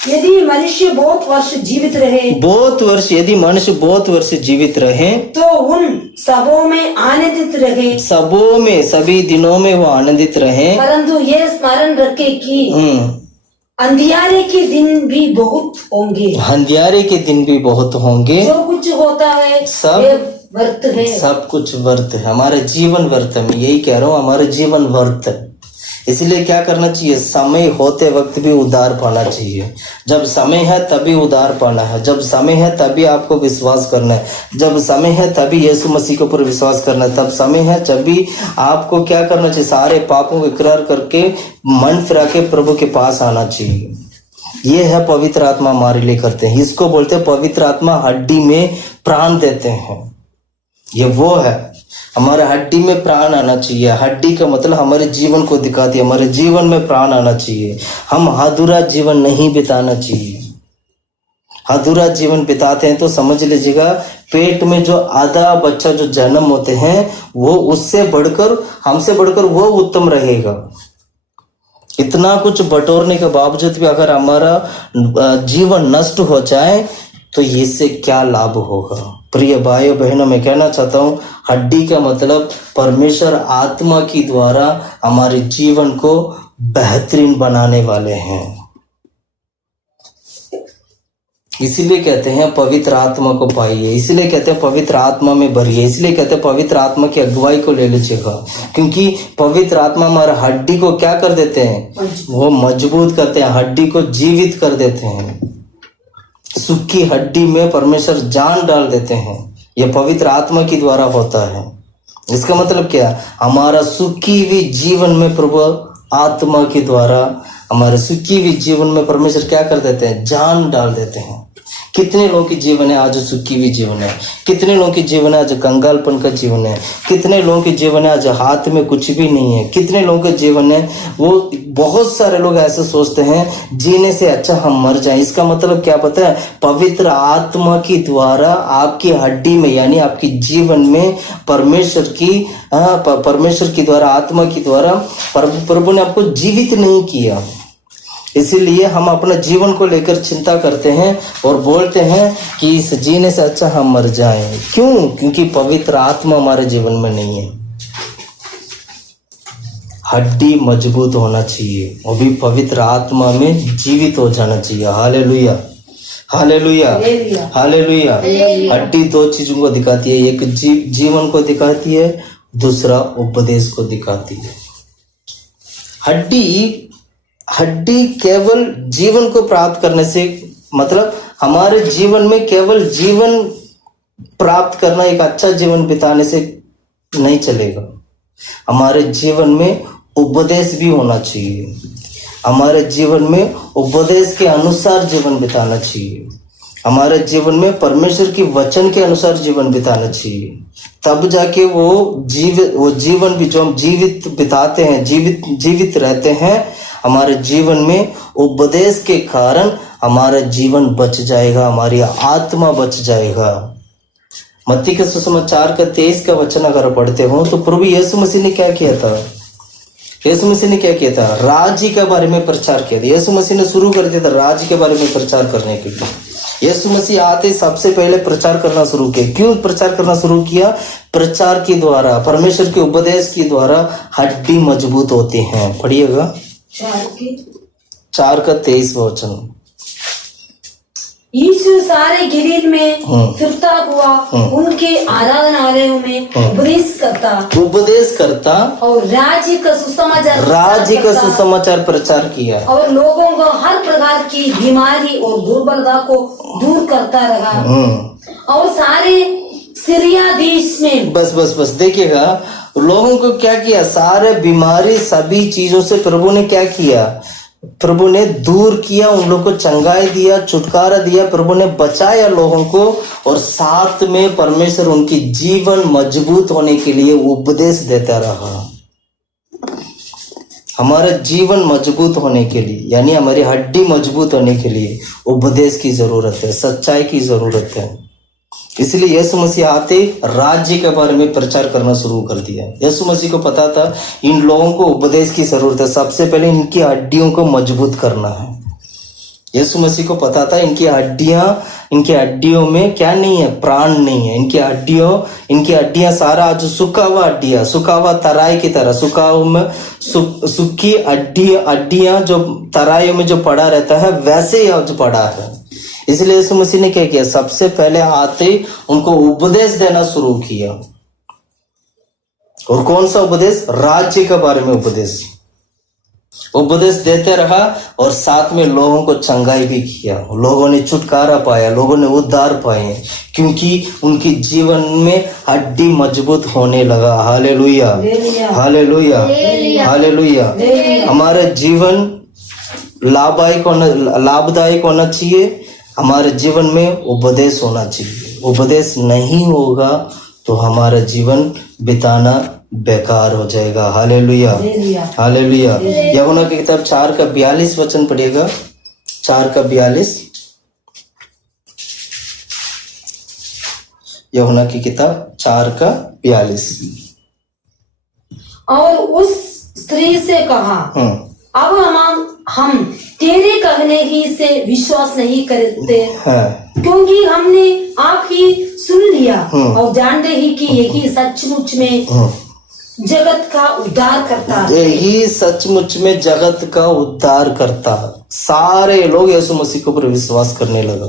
यदि मनुष्य बहुत वर्ष जीवित जीवित रहे तो उन सबों में आनंदित रहे, सभी दिनों में वो आनंदित रहे। परंतु ये स्मरण रखे कि अंधियारे के दिन भी बहुत होंगे। अंधियारे के दिन भी बहुत होंगे। जो कुछ होता है सब व्यर्थ है। सब कुछ व्यर्थ है। हमारे जीवन व्यर्थ है। मैं यही कह रहा हूँ, हमारे जीवन व्यर्थ है। इसलिए क्या करना चाहिए? समय होते वक्त भी उद्धार पाना चाहिए। जब समय है तभी उद्धार पाना है। जब समय है तभी आपको विश्वास करना है। जब समय है तभी यीशु मसीह के ऊपर विश्वास करना है। तब समय है तभी आपको क्या करना चाहिए? सारे पापों को इकरार करके मन फिरा के प्रभु के पास आना चाहिए। ये है पवित्र आत्मा हमारे लिए करते हैं। इसको बोलते हैं पवित्र आत्मा हड्डी में प्राण देते हैं। ये वो है, हमारे हड्डी में प्राण आना चाहिए। हड्डी का मतलब हमारे जीवन को दिखाती है। हमारे जीवन में प्राण आना चाहिए। हम अधूरा जीवन नहीं बिताना चाहिए। अधूरा जीवन बिताते हैं तो समझ लीजिएगा, पेट में जो आधा बच्चा जो जन्म होते हैं वो उससे बढ़कर, हमसे बढ़कर वो उत्तम रहेगा। इतना कुछ बटोरने के बावजूद भी अगर हमारा जीवन नष्ट हो जाए तो इससे क्या लाभ होगा? प्रिय भाइयों बहनों, मैं कहना चाहता हूँ हड्डी का मतलब परमेश्वर आत्मा की द्वारा हमारे जीवन को बेहतरीन बनाने वाले हैं। इसीलिए कहते हैं पवित्र आत्मा को पाइए, इसलिए कहते हैं पवित्र आत्मा में भरिए, इसलिए कहते हैं पवित्र आत्मा की अगुवाई को ले लीजिएगा। क्योंकि पवित्र आत्मा हमारे हड्डी को क्या कर देते हैं? वो मजबूत करते हैं, हड्डी को जीवित कर देते हैं। सूखी हड्डी में परमेश्वर जान डाल देते हैं। यह पवित्र आत्मा के द्वारा होता है। इसका मतलब क्या? हमारा सूखी हुई जीवन में प्रभु आत्मा के द्वारा, हमारे सूखी हुई जीवन में परमेश्वर क्या कर देते हैं? जान डाल देते हैं। कितने लोगों की जीवन है आज सुखी हुई जीवन है, कितने लोगों की जीवन है आज कंगालपन का जीवन है, कितने लोगों की जीवन है आज हाथ में कुछ भी नहीं है, कितने लोगों के जीवन है वो बहुत सारे लोग ऐसे सोचते हैं जीने से अच्छा हम मर जाएं। इसका मतलब क्या पता है? पवित्र आत्मा की द्वारा आपकी हड्डी में यानी आपकी जीवन में परमेश्वर की द्वारा आत्मा की द्वारा प्रभु ने आपको जीवित नहीं किया। इसीलिए हम अपने जीवन को लेकर चिंता करते हैं और बोलते हैं कि इस जीने से अच्छा हम मर जाएं। क्यों? क्योंकि पवित्र आत्मा हमारे जीवन में नहीं है। हड्डी मजबूत होना चाहिए, वो भी पवित्र आत्मा में जीवित हो जाना चाहिए। Hallelujah, hallelujah, hallelujah. हड्डी दो चीजों को दिखाती है, एक जीवन को दिखाती है, दूसरा उपदेश को दिखाती है। हड्डी केवल जीवन को प्राप्त करने से मतलब हमारे जीवन में केवल जीवन प्राप्त करना, एक अच्छा जीवन बिताने से नहीं चलेगा। हमारे जीवन में उपदेश भी होना चाहिए, हमारे जीवन में उपदेश के अनुसार जीवन बिताना चाहिए, हमारे जीवन में परमेश्वर की वचन के अनुसार जीवन बिताना चाहिए। तब जाके वो जीवन भी जो हम जीवित बिताते हैं, जीवित रहते हैं, हमारे जीवन में उपदेश के कारण हमारा जीवन बच जाएगा, हमारी आत्मा बच जाएगा। मत्ती के सुसमाचार का 23 का वचन अगर पढ़ते हो तो प्रभु यीशु मसीह ने क्या किया था? यीशु मसीह ने क्या किया था? राज्य के बारे में प्रचार किया था। यीशु मसीह ने शुरू कर दिया था राज्य के बारे में प्रचार करने के लिए। यीशु मसीह आते सबसे पहले प्रचार करना शुरू किया। क्यों प्रचार करना शुरू किया? प्रचार के द्वारा, परमेश्वर के उपदेश के द्वारा हड्डी मजबूत होती हैं। पढ़िएगा 4 का 23 वचन। यीशु सारे गलील में फिरता हुआ उनके आराधनालयों में उपदेश करता और राज्य का सुसमाचार प्रचार किया और लोगों को हर प्रकार की बीमारी और दुर्बलता को दूर करता रहा। और सारे सीरिया देश में बस देखिएगा लोगों को क्या किया? सारे बीमारी सभी चीजों से प्रभु ने क्या किया? प्रभु ने दूर किया, उन लोगों को चंगाई दिया, छुटकारा दिया, प्रभु ने बचाया लोगों को। और साथ में परमेश्वर उनकी जीवन मजबूत होने के लिए उपदेश देता रहा। हमारा जीवन मजबूत होने के लिए यानी हमारी हड्डी मजबूत होने के लिए उपदेश की जरूरत है, सच्चाई की जरूरत है। इसलिए यीशु मसीह आते राज्य के बारे में प्रचार करना शुरू कर दिया। यीशु मसीह को पता था इन लोगों को उपदेश की जरूरत है, सबसे पहले इनकी हड्डियों को मजबूत करना है। यीशु मसीह को पता था इनकी हड्डियों में क्या नहीं है? प्राण नहीं है। इनकी हड्डियां सारा जो सूखा हुआ तराई की तरह सूखी हड्डियां जो तराइयों में जो पड़ा रहता है वैसे ही आज पड़ा है। इसलिए यीशु मसीह ने क्या किया? सबसे पहले आते उनको उपदेश देना शुरू किया। और कौन सा उपदेश? राज्य के बारे में उपदेश देते रहा और साथ में लोगों को चंगाई भी किया। लोगों ने छुटकारा पाया, लोगों ने उद्धार पाए, क्योंकि उनकी जीवन में हड्डी मजबूत होने लगा। Hallelujah, hallelujah, hallelujah. हमारा जीवन लाभदायक होना चाहिए। हमारे जीवन में उपदेश होना चाहिए। उपदेश नहीं होगा तो हमारा जीवन बिताना बेकार हो जाएगा। Hallelujah, hallelujah. यूहन्ना की किताब 4 का 42 वचन पढ़िएगा। 4 का 42। यूहन्ना की किताब 4 का 42। और उस स्त्री से कहा, अब हम तेरे कहने ही से विश्वास नहीं करते, क्योंकि हमने आप ही सुन लिया और जानते ही कि यही सचमुच में जगत का उद्धार करता है। यही सचमुच में जगत का उद्धार करता है। सारे लोग यीशु मसीह के ऊपर विश्वास करने लगा।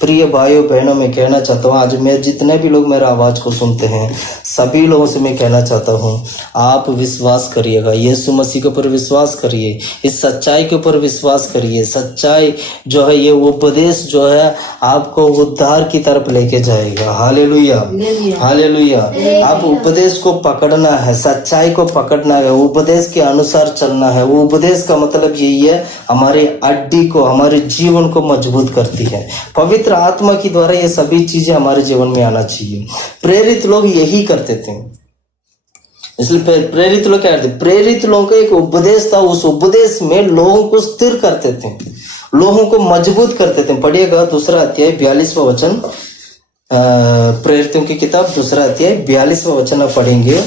प्रिय भाइयों बहनों, मैं कहना चाहता हूँ आज मैं जितने भी लोग मेरा आवाज को सुनते हैं सभी लोगों से मैं कहना चाहता हूँ आप विश्वास करिएगा, यीशु मसीह के ऊपर विश्वास करिए, इस सच्चाई के ऊपर विश्वास करिए। सच्चाई जो है ये उपदेश जो है आपको उद्धार की तरफ लेके जाएगा। Hallelujah, hallelujah. आप उपदेश को पकड़ना है, सच्चाई को पकड़ना है, उपदेश के अनुसार चलना है। वो उपदेश का मतलब यही है हमारी हड्डी को, हमारे जीवन को मजबूत करती है। पवित्र आत्मा के द्वारा ये सभी चीजें हमारे जीवन में आना चाहिए। प्रेरित लोग यही करते थे, इसलिए प्रेरित लोग क्या करते, प्रेरित लोगों का एक उपदेश था, उस उपदेश में लोगों को स्थिर करते थे, लोगों को मजबूत करते थे। पढ़िएगा 2 अध्याय 42वां वचन, प्रेरितों की किताब 2 अध्याय 42वां वचन आप पढ़ेंगे।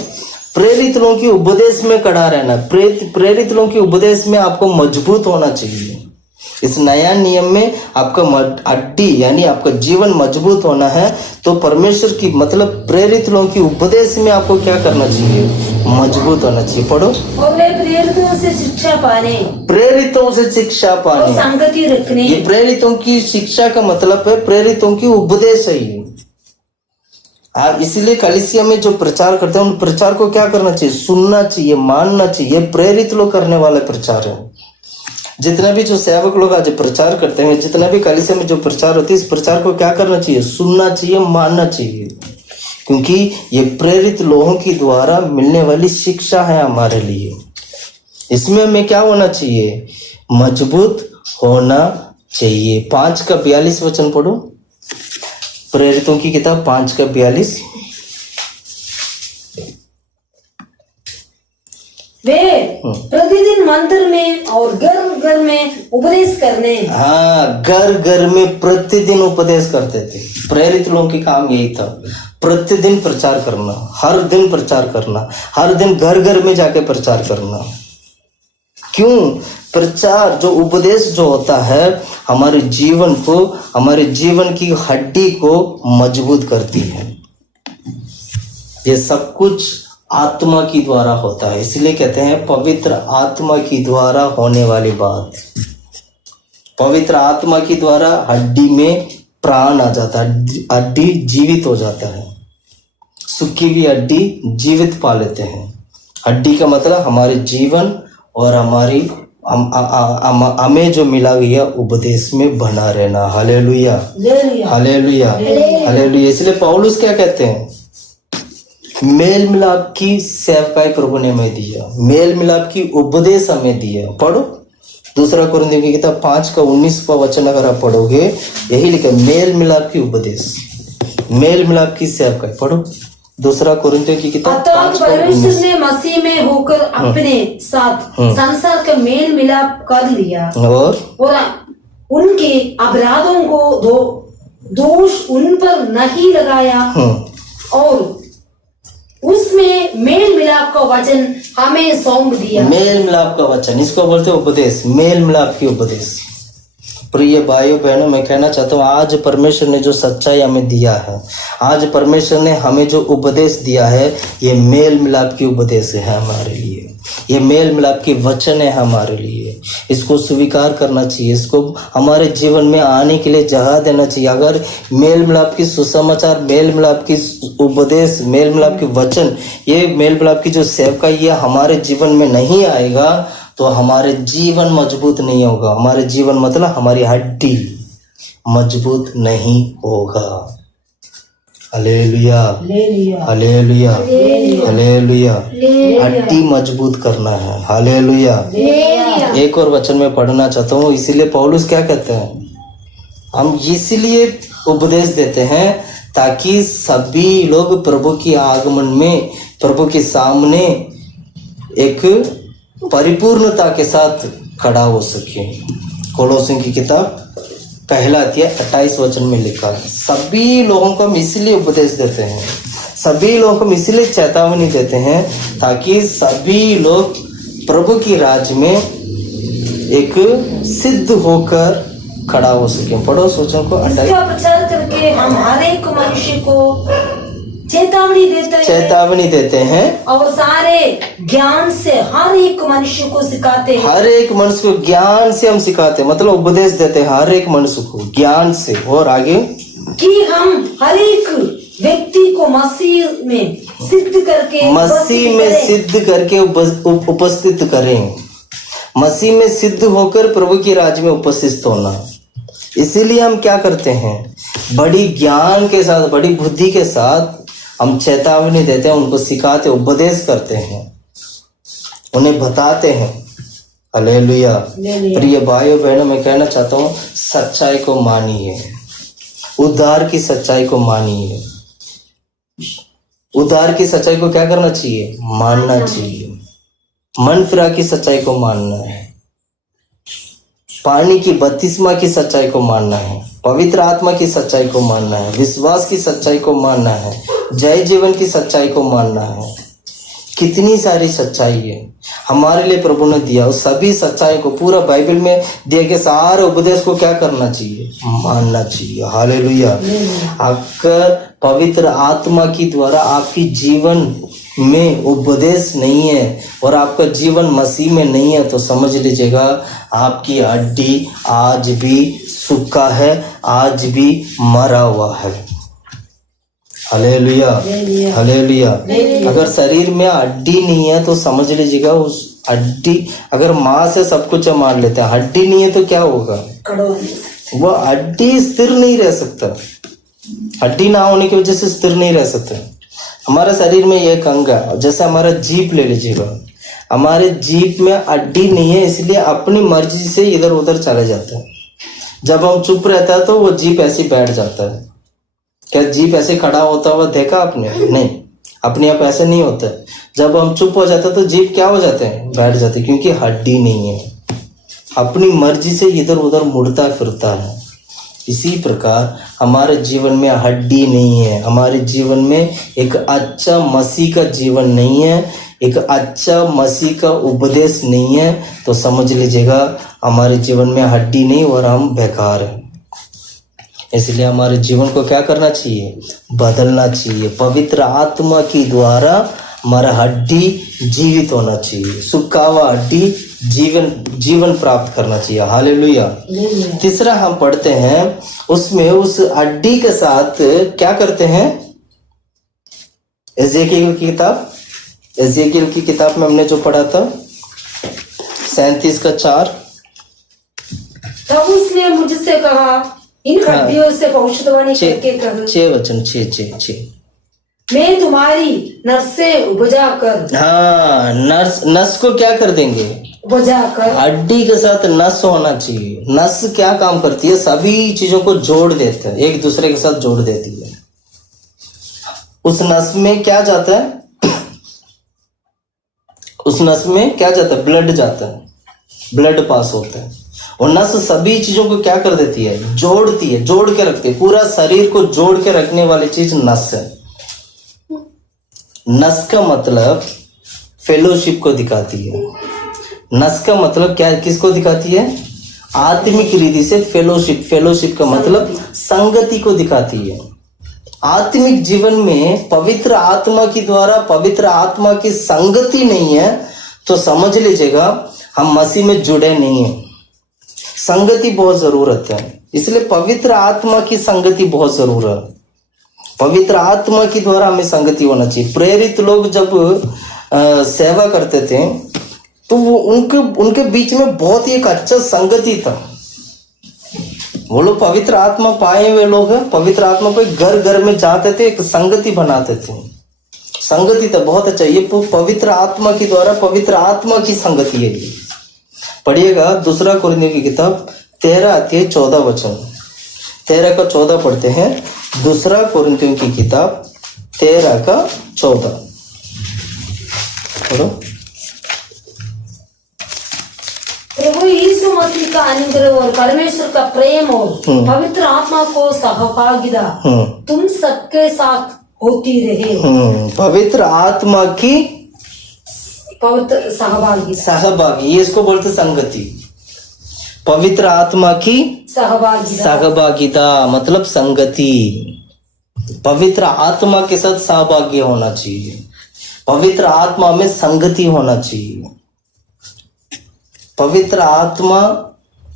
प्रेरित लोगों की उपदेश में खड़ा रहना, प्रेरित लोगों की उपदेश में आपको मजबूत होना चाहिए। इस नया नियम में आपका हड्डी यानी आपका जीवन मजबूत होना है, तो परमेश्वर की मतलब प्रेरित लोगों की उपदेश में आपको क्या करना चाहिए, मजबूत होना चाहिए। पढ़ो। और वे प्रेरितों से शिक्षा पाने, प्रेरितों से शिक्षा पाने, और संगति रखने। ये प्रेरितों की शिक्षा का मतलब है प्रेरितों की उपदेश है ये। इसीलिए कलीसिया में जो प्रचार करते हैं उन प्रचार को क्या करना चाहिए, सुनना चाहिए, मानना चाहिए। प्रेरित लोग करने वाले प्रचार है। जितना भी जो सेवक लोग आज प्रचार करते हैं, जितना भी कलीसिया में जो प्रचार होती है, इस प्रचार को क्या करना चाहिए, सुनना चाहिए, मानना चाहिए, क्योंकि ये प्रेरित लोगों की द्वारा मिलने वाली शिक्षा है हमारे लिए। इसमें हमें क्या होना चाहिए, मजबूत होना चाहिए। 5:42 वचन पढ़ो, प्रेरितों की किताब 5:42। वे प्रतिदिन मंदिर में और घर घर में उपदेश करने। हाँ, घर घर में प्रतिदिन उपदेश करते थे। प्रेरित लोगों की काम यही था, प्रतिदिन प्रचार करना, हर दिन प्रचार करना, हर दिन घर घर में जाके प्रचार करना। क्यों? प्रचार जो उपदेश जो होता है हमारे जीवन को, हमारे जीवन की हड्डी को मजबूत करती है। ये सब कुछ आत्मा की द्वारा होता है, इसलिए कहते हैं पवित्र आत्मा की द्वारा होने वाली बात। पवित्र आत्मा की द्वारा हड्डी में प्राण आ जाता है, हड्डी जीवित हो जाता है। सूखी हुई हड्डी जीवित पा लेते हैं। हड्डी का मतलब हमारे जीवन और हमारी हमें जो मिला गया उपदेश में बना रहना। Hallelujah, hallelujah, hallelujah. इसलिए पौलुस क्या कहते हैं, मेल मिलाप की सेवकाई प्रभु ने हमें दिया, मेल मिलाप की उपदेश हमें दिया। पढ़ो 2 कुरिन्थियों की किताब 5:19 वचन अगर आप पढ़ोगे, यही लिखा मेल मिलाप की उपदेश, मेल मिलाप की सेवकाई। पढ़ो 2 कुरिन्थियों की किताब। परमेश्वर ने मसीह में होकर अपने साथ संसार का मेल मिलाप कर लिया और उनके अपराधों को दोष उन पर नहीं लगाया और उसमें मेल मिलाप का वचन हमें सौंप दिया। मेल मिलाप का वचन, इसको बोलते हैं उपदेश, मेल मिलाप की उपदेश। प्रिय भाइयों बहनों, मैं कहना चाहता हूँ आज परमेश्वर ने जो सच्चाई हमें दिया है, आज परमेश्वर ने हमें जो उपदेश दिया है, ये मेल मिलाप की उपदेश है हमारे लिए, ये मेल मिलाप की वचन है हमारे लिए। इसको स्वीकार करना चाहिए, इसको हमारे जीवन में आने के लिए जगह देना चाहिए। अगर मेल मिलाप की सुसमाचार, मेल मिलाप की उपदेश, मेल मिलाप की वचन, ये मेल मिलाप की जो सेवका ये हमारे जीवन में नहीं आएगा तो हमारे जीवन मजबूत नहीं होगा। हमारे जीवन मतलब हमारी हड्डी मजबूत नहीं होगा। Hallelujah, hallelujah, hallelujah. हड्डी मजबूत करना है। हालेलुया। एक और वचन में पढ़ना चाहता हूँ, इसीलिए पौलुस क्या कहते हैं, हम इसीलिए उपदेश देते हैं ताकि सभी लोग प्रभु की आगमन में, प्रभु के सामने एक परिपूर्णता के साथ खड़ा हो सके। कोलोसियों की किताब 1:28 वचन में लिखा है, सभी लोगों को हम इसलिए उपदेश देते हैं, सभी लोगों को हम इसलिए चेतावनी देते हैं ताकि सभी लोग प्रभु की राज में एक सिद्ध होकर खड़ा हो सके। पढ़ो सोचों को। इसका प्रचार करके हम हर एक मनुष्य को चेतावनी देते हैं और सारे ज्ञान से हर एक मनुष्य को सिखाते हैं। हर एक मनुष्य को ज्ञान से हम सिखाते हैं, मतलब उपदेश देते हैं हर एक मनुष्य को ज्ञान से। और आगे कि हम हर एक व्यक्ति को मसीह में सिद्ध करके उपस्थित करें, मसीह में सिद्ध होकर प्रभु की राज में उपस्थित होना। इसीलिए हम क्या करते हैं, बड़ी ज्ञान के साथ, बड़ी बुद्धि के साथ हम चेतावनी देते हैं, उनको सिखाते, उपदेश करते हैं, उन्हें बताते हैं हालेलुया। प्रिय भाइयों बहनों, मैं कहना चाहता हूँ सच्चाई को मानिए, उद्धार की सच्चाई को मानिए। उद्धार की सच्चाई को क्या करना चाहिए? मानना चाहिए। मन फिरा की सच्चाई को मानना है, पानी की बपतिस्मा की सच्चाई को मानना है, पवित्र आत्मा की सच्चाई को मानना है, विश्वास की सच्चाई को मानना है, जय जीवन की सच्चाई को मानना है। कितनी सारी सच्चाई है हमारे लिए प्रभु ने दिया। उस सभी सच्चाई को पूरा बाइबल में दिए गए सारे उपदेश को क्या करना चाहिए? मानना चाहिए। हालेलुया। अगर पवित्र आत्मा की द्वारा आपकी जीवन में उपदेश नहीं है और आपका जीवन मसीह में नहीं है तो समझ लीजिएगा आपकी हड्डी आज भी सूखा है, आज भी मरा हुआ है। Hallelujah, hallelujah. अगर शरीर में हड्डी नहीं है तो समझ लीजिएगा उस हड्डी, अगर मांस है सब कुछ मान लेते हैं, हड्डी नहीं है तो क्या होगा? वो हड्डी स्थिर नहीं रह सकता। हड्डी ना होने की वजह से स्थिर नहीं रह सकता। हमारे शरीर में एक अंग है, जैसे हमारा जीभ ले लीजिएगा, हमारे जीभ में हड्डी नहीं है इसलिए अपनी मर्जी से इधर उधर चला जाता है। जब हम चुप रहता है तो वो जीभ ऐसे बैठ जाता है। क्या जीभ ऐसे खड़ा होता हुआ देखा आपने? नहीं, अपने आप ऐसे नहीं होता है। जब हम चुप हो जाते हैं तो जीभ क्या हो जाते हैं? बैठ जाते हैं, क्योंकि हड्डी नहीं है, अपनी मर्जी से इधर उधर मुड़ता फिरता है। इसी प्रकार हमारे जीवन में हड्डी नहीं है, हमारे जीवन में एक अच्छा मसीह का जीवन नहीं है, एक अच्छा मसीह का उपदेश नहीं है, तो समझ लीजिएगा हमारे जीवन में हड्डी नहीं और हम बेकार हैं। इसलिए हमारे जीवन को क्या करना चाहिए? बदलना चाहिए। पवित्र आत्मा की द्वारा हमारा हड्डी जीवित होना चाहिए, सूखा हुआ हड्डी जीवन प्राप्त करना चाहिए। हालेलुया। तीसरा हम पढ़ते हैं, उसमें उस हड्डी के साथ क्या करते हैं? एजेकिएल की किताब में हमने जो पढ़ा था 37:4। तब उसने मुझसे कहा, इन हड्डियों से भविष्यवाणी करके कह, 6 वचन 6 मैं तुम्हारी नसें उपजा कर। हाँ, नस को क्या कर देंगे? उपजा कर। हड्डी के साथ नस होना चाहिए। नस क्या काम करती है? सभी चीजों को जोड़ देता है, एक दूसरे के साथ जोड़ देती है। उस नस में क्या जाता है? उस नस में क्या जाता है? ब्लड जाता है, ब्लड पास होता है। और नस सभी चीजों को क्या कर देती है? जोड़ती है, जोड़ के रखती है। पूरा शरीर को जोड़ के रखने वाली चीज नस है। नस का मतलब फेलोशिप को दिखाती है। नस का मतलब क्या, किसको दिखाती है? आत्मिक रीति से फेलोशिप का मतलब संगति को दिखाती है। आत्मिक जीवन में पवित्र आत्मा की द्वारा पवित्र आत्मा की संगति नहीं है तो समझ लीजिएगा हम मसीह में जुड़े नहीं हैं। संगति बहुत जरूरत है, इसलिए पवित्र आत्मा की संगति बहुत जरूरत है। पवित्र आत्मा की द्वारा हमें संगति होना चाहिए। प्रेरित लोग जब सेवा करते थे तो वो उनके बीच में बहुत ही एक अच्छा संगति था। वो लोग पवित्र आत्मा पाए हुए लोग हैं, पवित्र आत्मा को घर घर में जाते थे, एक संगति बनाते थे। संगति था बहुत अच्छा। ये पवित्र आत्मा की द्वारा पवित्र आत्मा की संगति है। ये पढ़िएगा 2 कोरिन्थियों की किताब 13:14 13 का 14 पढ़ते हैं। 2 कोरिन्थियों की किताब 13:14 पढ़ो। प्रभु यीशु मसीह का अनुग्रह और परमेश्वर का प्रेम और पवित्र आत्मा को सहभागिता तुम सबके साथ होती रहे। पवित्र आत्मा की पवित्र सहभागी, ये इसको बोलते संगति। पवित्र आत्मा की सहभागिता मतलब संगति। पवित्र आत्मा के साथ सहभागी होना चाहिए, पवित्र आत्मा में संगति होना चाहिए। पवित्र आत्मा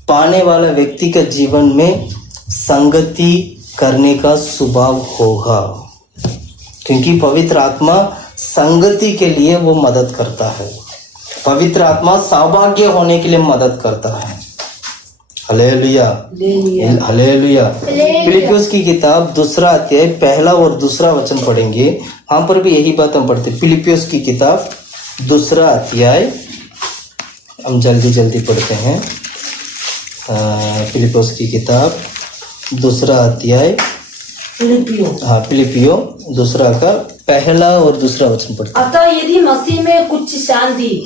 पाने वाला व्यक्ति के जीवन में संगति करने का स्वभाव होगा, क्योंकि पवित्र आत्मा संगति के लिए वो मदद करता है। पवित्र आत्मा सौभाग्य होने के लिए मदद करता है। Hallelujah, hallelujah. फिलिपियोस की किताब 2 अध्याय 1 और 2 वचन पढ़ेंगे। वहां पर भी यही बात हम पढ़ते। फिलिपियोस की किताब 2 अध्याय हम जल्दी जल्दी पढ़ते हैं। फिलिप्पियों की किताब 2 अध्याय, फिलिपियो 2 का 1 और 2 वचन पढ़ते हैं। अतः यदि मसीह में कुछ शांति,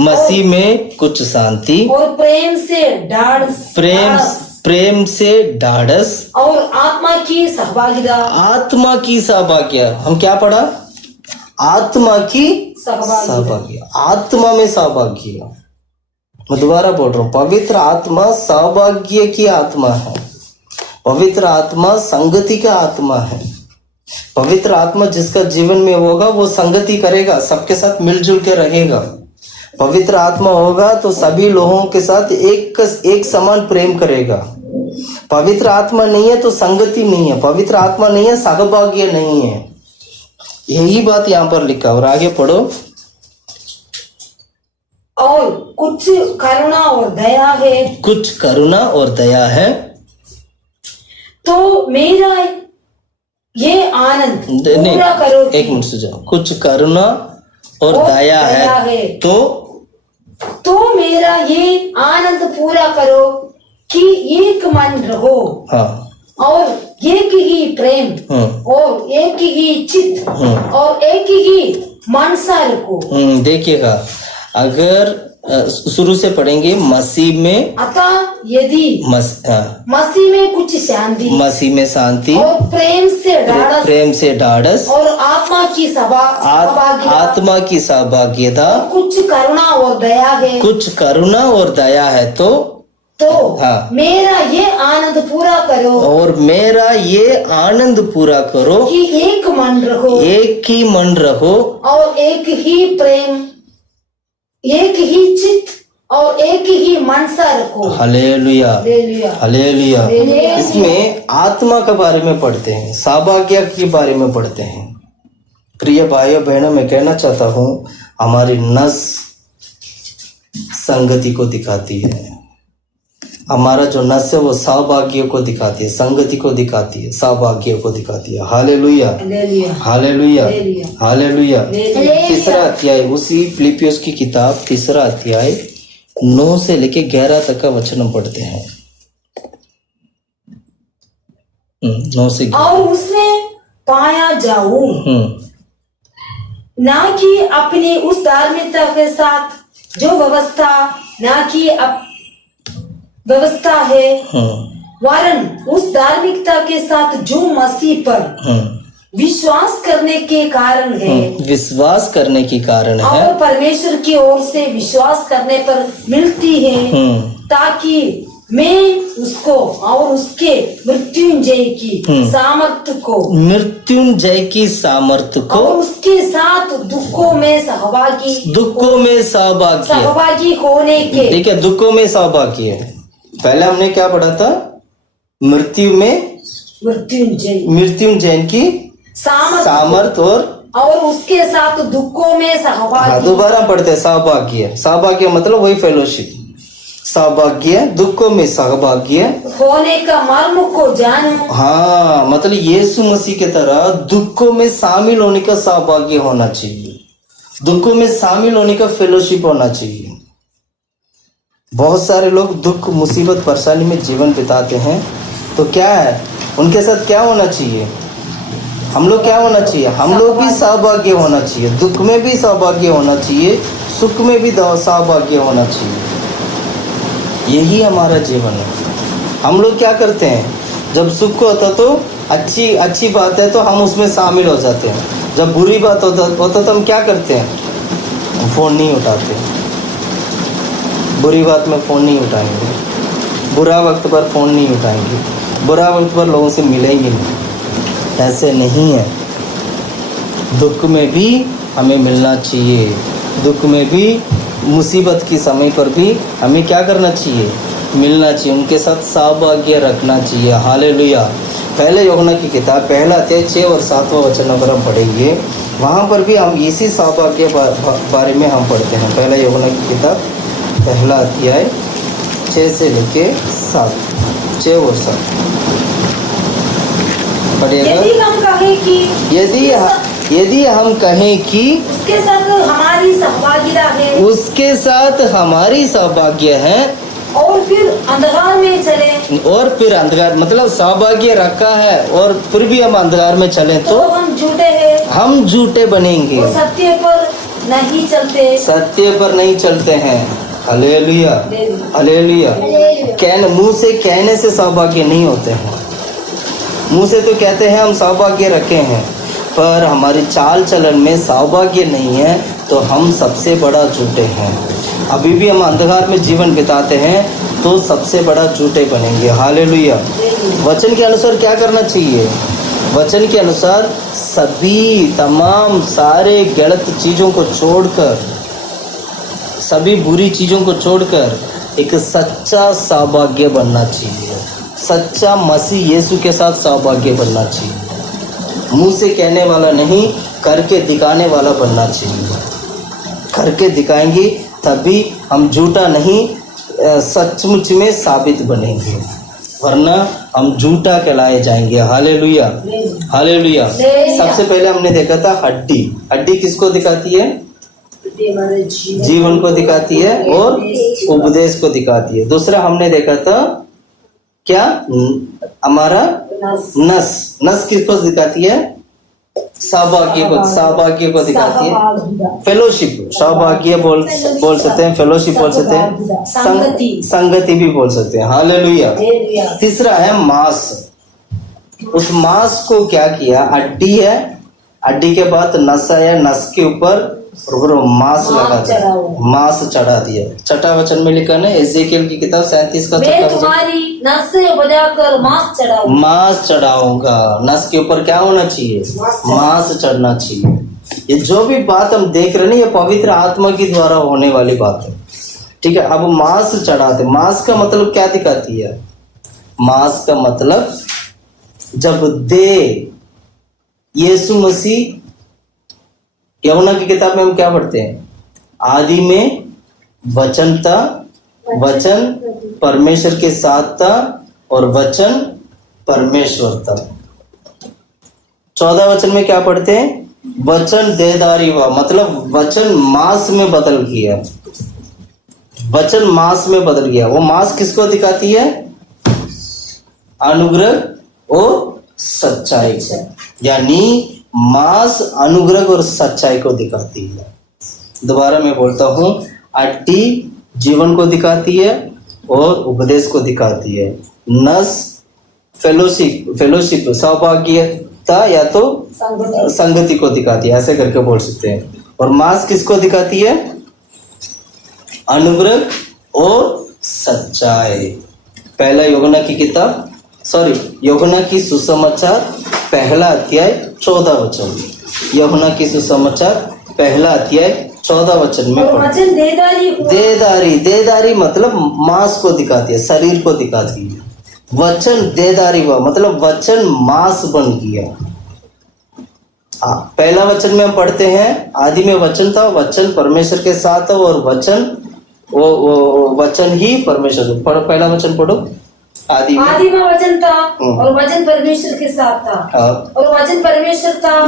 मसीह में कुछ शांति और प्रेम से ढाढ़स और आत्मा की सहभागिता, हम क्या पढ़ा? आत्मा की सहभागिता, आत्मा में सहभाग्य। मैं दोबारा बोल रहा हूँ, पवित्र आत्मा सौभाग्य की आत्मा है। पवित्र आत्मा संगति का आत्मा है। पवित्र आत्मा जिसका जीवन में होगा वो संगति करेगा, सबके साथ मिलजुल के रहेगा। पवित्र आत्मा होगा तो सभी लोगों के साथ एक समान प्रेम करेगा। पवित्र आत्मा नहीं है तो संगति नहीं है, पवित्र आत्मा नहीं है सहभाग्य नहीं है। यही बात यहाँ पर लिखा। और आगे पढ़ो। और कुछ करुणा और दया है, कुछ करुणा और दया है, तो मेरा ये आनंद पूरा करो। एक मिनट सुझाव। कुछ करुणा और दया है तो मेरा ये आनंद पूरा करो कि एक मन रहो। हाँ। और एक ही प्रेम और एक ही चित्त और एक ही मनसा रखो। देखिएगा, अगर शुरू से पढ़ेंगे, मसीह में, अतः यदि मसीह में कुछ शांति, मसीह में शांति और प्रेम से ढाढ़स और आत्मा की सहभागिता, कुछ करुणा और दया है, तो हाँ, मेरा ये आनंद पूरा करो। और मेरा ये आनंद पूरा करो कि एक ही मन रहो और एक ही प्रेम, एक ही चित्त और एक ही मनसा रखो। Hallelujah, hallelujah. इसमें आत्मा के बारे में पढ़ते हैं, सौभाग्य के बारे में पढ़ते हैं। प्रिय भाइयों बहनों, मैं कहना चाहता हूँ, हमारी नस संगति को दिखाती है। हमारा जो नस है वो सौभाग्य को दिखाती है, संगति को दिखाती है, सौभाग्य को दिखाती है। Hallelujah, hallelujah, hallelujah. 3 अध्याय, उसी फिलिप्पियों की किताब 3 अध्याय 9 से लेके 11 तक का वचन हम पढ़ते हैं। 9 से 11। और उसमें पाया जाऊं ना कि अपनी उस धार्मिकता के साथ जो व्यवस्था है, वरन उस धार्मिकता के साथ जो मसीह पर विश्वास करने के कारण है, और परमेश्वर की ओर से विश्वास करने पर मिलती है, ताकि मैं उसको और उसके मृत्युंजय की सामर्थ्य को और उसके साथ दुखों में सहभागी होने के। देखिए, दुखों में सहभागी है। पहले हमने क्या पढ़ा था? मृत्युंजय की सामर्थ्य और उसके साथ दुखों में सहभागी। दोबारा पढ़ते हैं। सौभाग्य मतलब वही फेलोशिप। सौभाग्य, दुखों में सहभाग्य होने का मर्म को जानो। हाँ, मतलब यीशु मसीह की तरह दुखों में शामिल होने का सौभाग्य होना चाहिए, दुखों में शामिल होने का फेलोशिप होना चाहिए। बहुत सारे लोग दुख, मुसीबत, परेशानी में जीवन बिताते हैं, तो क्या है उनके साथ क्या होना चाहिए? हम लोग क्या होना चाहिए? हम लोग भी सौभाग्य होना चाहिए। दुख में भी सौभाग्य होना चाहिए, सुख में भी सौभाग्य होना चाहिए। यही हमारा जीवन है। हम लोग क्या करते हैं? जब सुख होता तो अच्छी बात है तो हम उसमें शामिल हो जाते हैं। जब बुरी बात होता तो हम क्या करते हैं? फ़ोन नहीं उठाते। बुरी बात में फ़ोन नहीं उठाएंगे, बुरा वक्त पर फ़ोन नहीं उठाएंगे, बुरा वक्त पर लोगों से मिलेंगे नहीं। ऐसे नहीं है। दुख में भी हमें मिलना चाहिए, दुख में भी, मुसीबत की समय पर भी हमें क्या करना चाहिए? मिलना चाहिए, उनके साथ सौभाग्य रखना चाहिए। हालेलुया। पहले यूहन्ना की किताब 1 अध्याय 6 और 7वां वचन अगर हम पढ़ेंगे, वहाँ पर भी हम इसी सौभाग्य बारे में हम पढ़ते हैं। पहला यूहन्ना की किताब 1 अध्याय 6 से लेके 7, 6 और 7 पढ़िएगा। यदि हम कहें कि उसके साथ हमारी सहभागिता है उसके साथ हमारी सौभाग्य है और फिर अंधकार में चले और फिर अंधकार मतलब सौभाग्य रखा है और फिर भी हम अंधकार में चले तो तो हम झूठे हैं, हम झूठे बनेंगे, वो सत्य पर नहीं चलते। सत्य पर नहीं चलते हैं। Hallelujah hallelujah. मुंह से कहने से सौभाग्य नहीं होते हैं, मुंह से तो कहते हैं हम सौभाग्य रखे हैं, पर हमारी चाल चलन में सौभाग्य नहीं है तो हम सबसे बड़ा झूठे हैं। अभी भी हम अंधकार में जीवन बिताते हैं तो सबसे बड़ा झूठे बनेंगे। हालेलुया। वचन के अनुसार क्या करना चाहिए? वचन के अनुसार सभी तमाम सारे गलत चीज़ों को छोड़कर, सभी बुरी चीज़ों को छोड़कर एक सच्चा सौभाग्य बनना चाहिए, सच्चा मसीह यीशु के साथ सौभाग्य बनना चाहिए। मुंह से कहने वाला नहीं, करके दिखाने वाला बनना चाहिए। करके दिखाएंगे तभी हम झूठा नहीं सचमुच में साबित बनेंगे, वरना हम झूठा कहलाए जाएंगे। Hallelujah hallelujah. सबसे पहले हमने देखा था हड्डी। हड्डी किसको दिखाती है? जीवन को दिखाती है और उपदेश को दिखाती है। दूसरा हमने देखा था क्या? हमारा नस किसको दिखाती है? सौभाग्य को दिखाती है। फेलोशिप, सौभाग्य बोल सकते हैं, फेलोशिप बोल सकते हैं, संगति भी बोल सकते हैं। हालेलुया। तीसरा है मांस। उस मांस को क्या किया? हड्डी है, हड्डी के बाद नस है, नस के ऊपर मांस लगा दिया, मांस चढ़ा दिया। छठा वचन में लिखा है एजेकियल की किताब 37 का छठा वचन, तुम्हारी नस से बजाकर मांस चढ़ाऊंगा। नस के ऊपर क्या होना चाहिए? मांस चढ़ना चाहिए। ये जो भी बात हम देख रहे हैं ये पवित्र आत्मा के द्वारा होने वाली बात है, ठीक है। अब मांस चढ़ाते, मांस का मतलब क्या दिखाती है? मांस का मतलब जब यीशु मसीह, यूहन्ना की किताब में हम क्या पढ़ते हैं? आदि में वचन था, वचन परमेश्वर के साथ था और वचन परमेश्वर था। 14 वचन में क्या पढ़ते हैं? वचन देहधारी हुआ, मतलब वचन मांस में बदल गया, वचन मांस में बदल गया। वो मांस किसको दिखाती है? अनुग्रह और सच्चाई को, यानी मांस अनुग्रह और सच्चाई को दिखाती है। दोबारा मैं बोलता हूँ, हड्डी जीवन को दिखाती है और उपदेश को दिखाती है। नस फेलोशिप सौभाग्यता या तो संगति को दिखाती है, ऐसे करके बोल सकते हैं। और मांस किसको दिखाती है? अनुग्रह और सच्चाई। पहला यूहन्ना की सुसमाचार पहला अध्याय 14 वचन। यूहन्ना की सुसमाचार पहला अध्याय 14 वचन में वचन देदारी मतलब मांस को दिखाती है, शरीर को दिखाती है। वचन देदारी हुआ मतलब वचन मांस बन गया। पहला वचन में हम पढ़ते हैं, आदि में वचन था, वचन परमेश्वर के साथ था और वचन वो वचन ही परमेश्वर। पहला वचन पढ़ो। आदि में वचन था और वचन परमेश्वर के साथ था और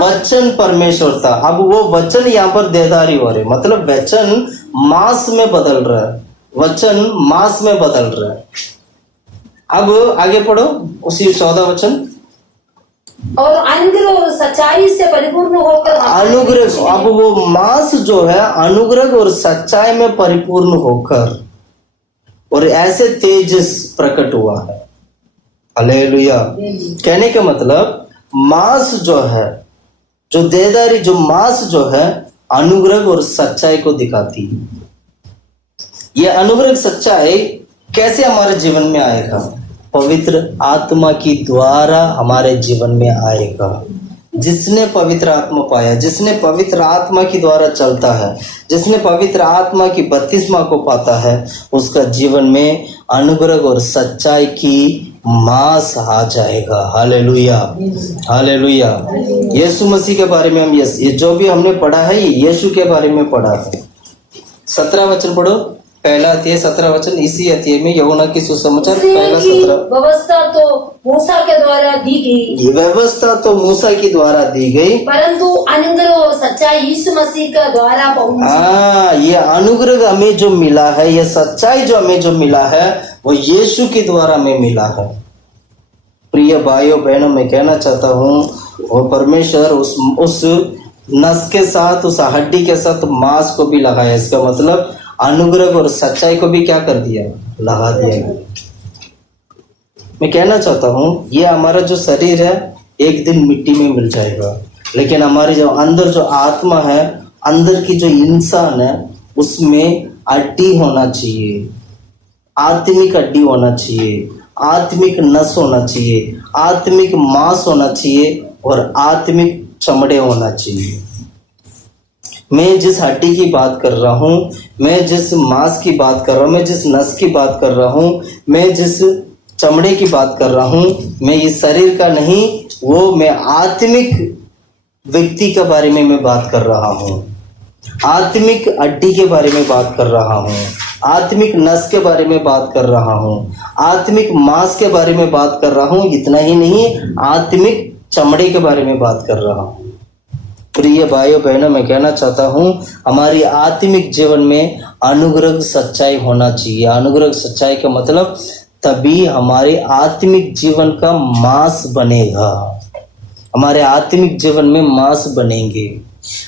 वचन परमेश्वर था। अब वो वचन यहाँ पर देदारी हो रहे, मतलब वचन मांस में बदल रहा है, वचन मांस में बदल रहा है। अब आगे पढ़ो उसी 14 वचन। और अनुग्रह और सच्चाई से परिपूर्ण होकर, अनुग्रह, अब वो मांस जो है अनुग्रह और सच्चाई में परिपूर्ण होकर और ऐसे तेजस प्रकट हुआ है। हालेलुया। कहने का मतलब मांस जो है, जो देदारी, जो मांस जो है अनुग्रह और सच्चाई को दिखाती है। ये अनुग्रह सच्चाई कैसे हमारे जीवन में आएगा? पवित्र आत्मा की द्वारा हमारे जीवन में आएगा। जिसने पवित्र आत्मा पाया, जिसने पवित्र आत्मा की द्वारा चलता है, जिसने पवित्र आत्मा की बपतिस्मा को पाता है, उसका जीवन में अनुग्रह और सच्चाई की मांस आ जाएगा। Hallelujah hallelujah. यीशु मसीह के बारे में हम ये जो भी हमने पढ़ा है ये यीशु के बारे में पढ़ा है। 17 वचन पढ़ो। पहला अध्याय 17 वचन, इसी अध्याय में यूहन्ना की सुसमाचार इसलिए पहला कि 17। व्यवस्था तो मूसा के द्वारा दी गई, ये व्यवस्था तो मूसा के द्वारा दी गई, परंतु अनुग्रह और सच्चाई यीशु मसीह के द्वारा पहुंची। हाँ, ये अनुग्रह हमें जो मिला है, ये सच्चाई जो हमें जो मिला है, वो यीशु के द्वारा हमें मिला है। प्रिय भाइयों बहनों, मैं कहना चाहता हूँ वो परमेश्वर उस नस के साथ, उस हड्डी के साथ मांस को भी लगाया। इसका मतलब अनुग्रह और सच्चाई को भी क्या कर दिया, लगा दिया। मैं कहना चाहता हूँ ये हमारा जो शरीर है एक दिन मिट्टी में मिल जाएगा, लेकिन हमारी जो अंदर जो आत्मा है, अंदर की जो इंसान है, उसमें हड्डी होना चाहिए, आत्मिक हड्डी होना चाहिए, आत्मिक नस होना चाहिए, आत्मिक मांस होना चाहिए और आत्मिक चमड़े होना चाहिए। मैं जिस हड्डी की बात कर रहा हूँ, मैं जिस मांस की बात कर रहा हूँ, मैं जिस नस की बात कर रहा हूँ, मैं जिस चमड़े की बात कर रहा हूँ, मैं इस शरीर का नहीं, वो मैं आत्मिक व्यक्ति के बारे में मैं बात कर रहा हूँ, आत्मिक हड्डी के बारे में बात कर रहा हूँ, आत्मिक नस के बारे में बात कर रहा हूँ, आत्मिक मांस के बारे में बात कर रहा हूँ। इतना ही नहीं, आत्मिक चमड़े के बारे में बात कर रहा हूँ। प्रिय भाइयों बहनों, मैं कहना चाहता हूँ हमारी आत्मिक जीवन में अनुग्रह सच्चाई होना चाहिए। अनुग्रह सच्चाई का मतलब तभी हमारे आत्मिक जीवन का मांस बनेगा, हमारे आत्मिक जीवन में मांस बनेंगे।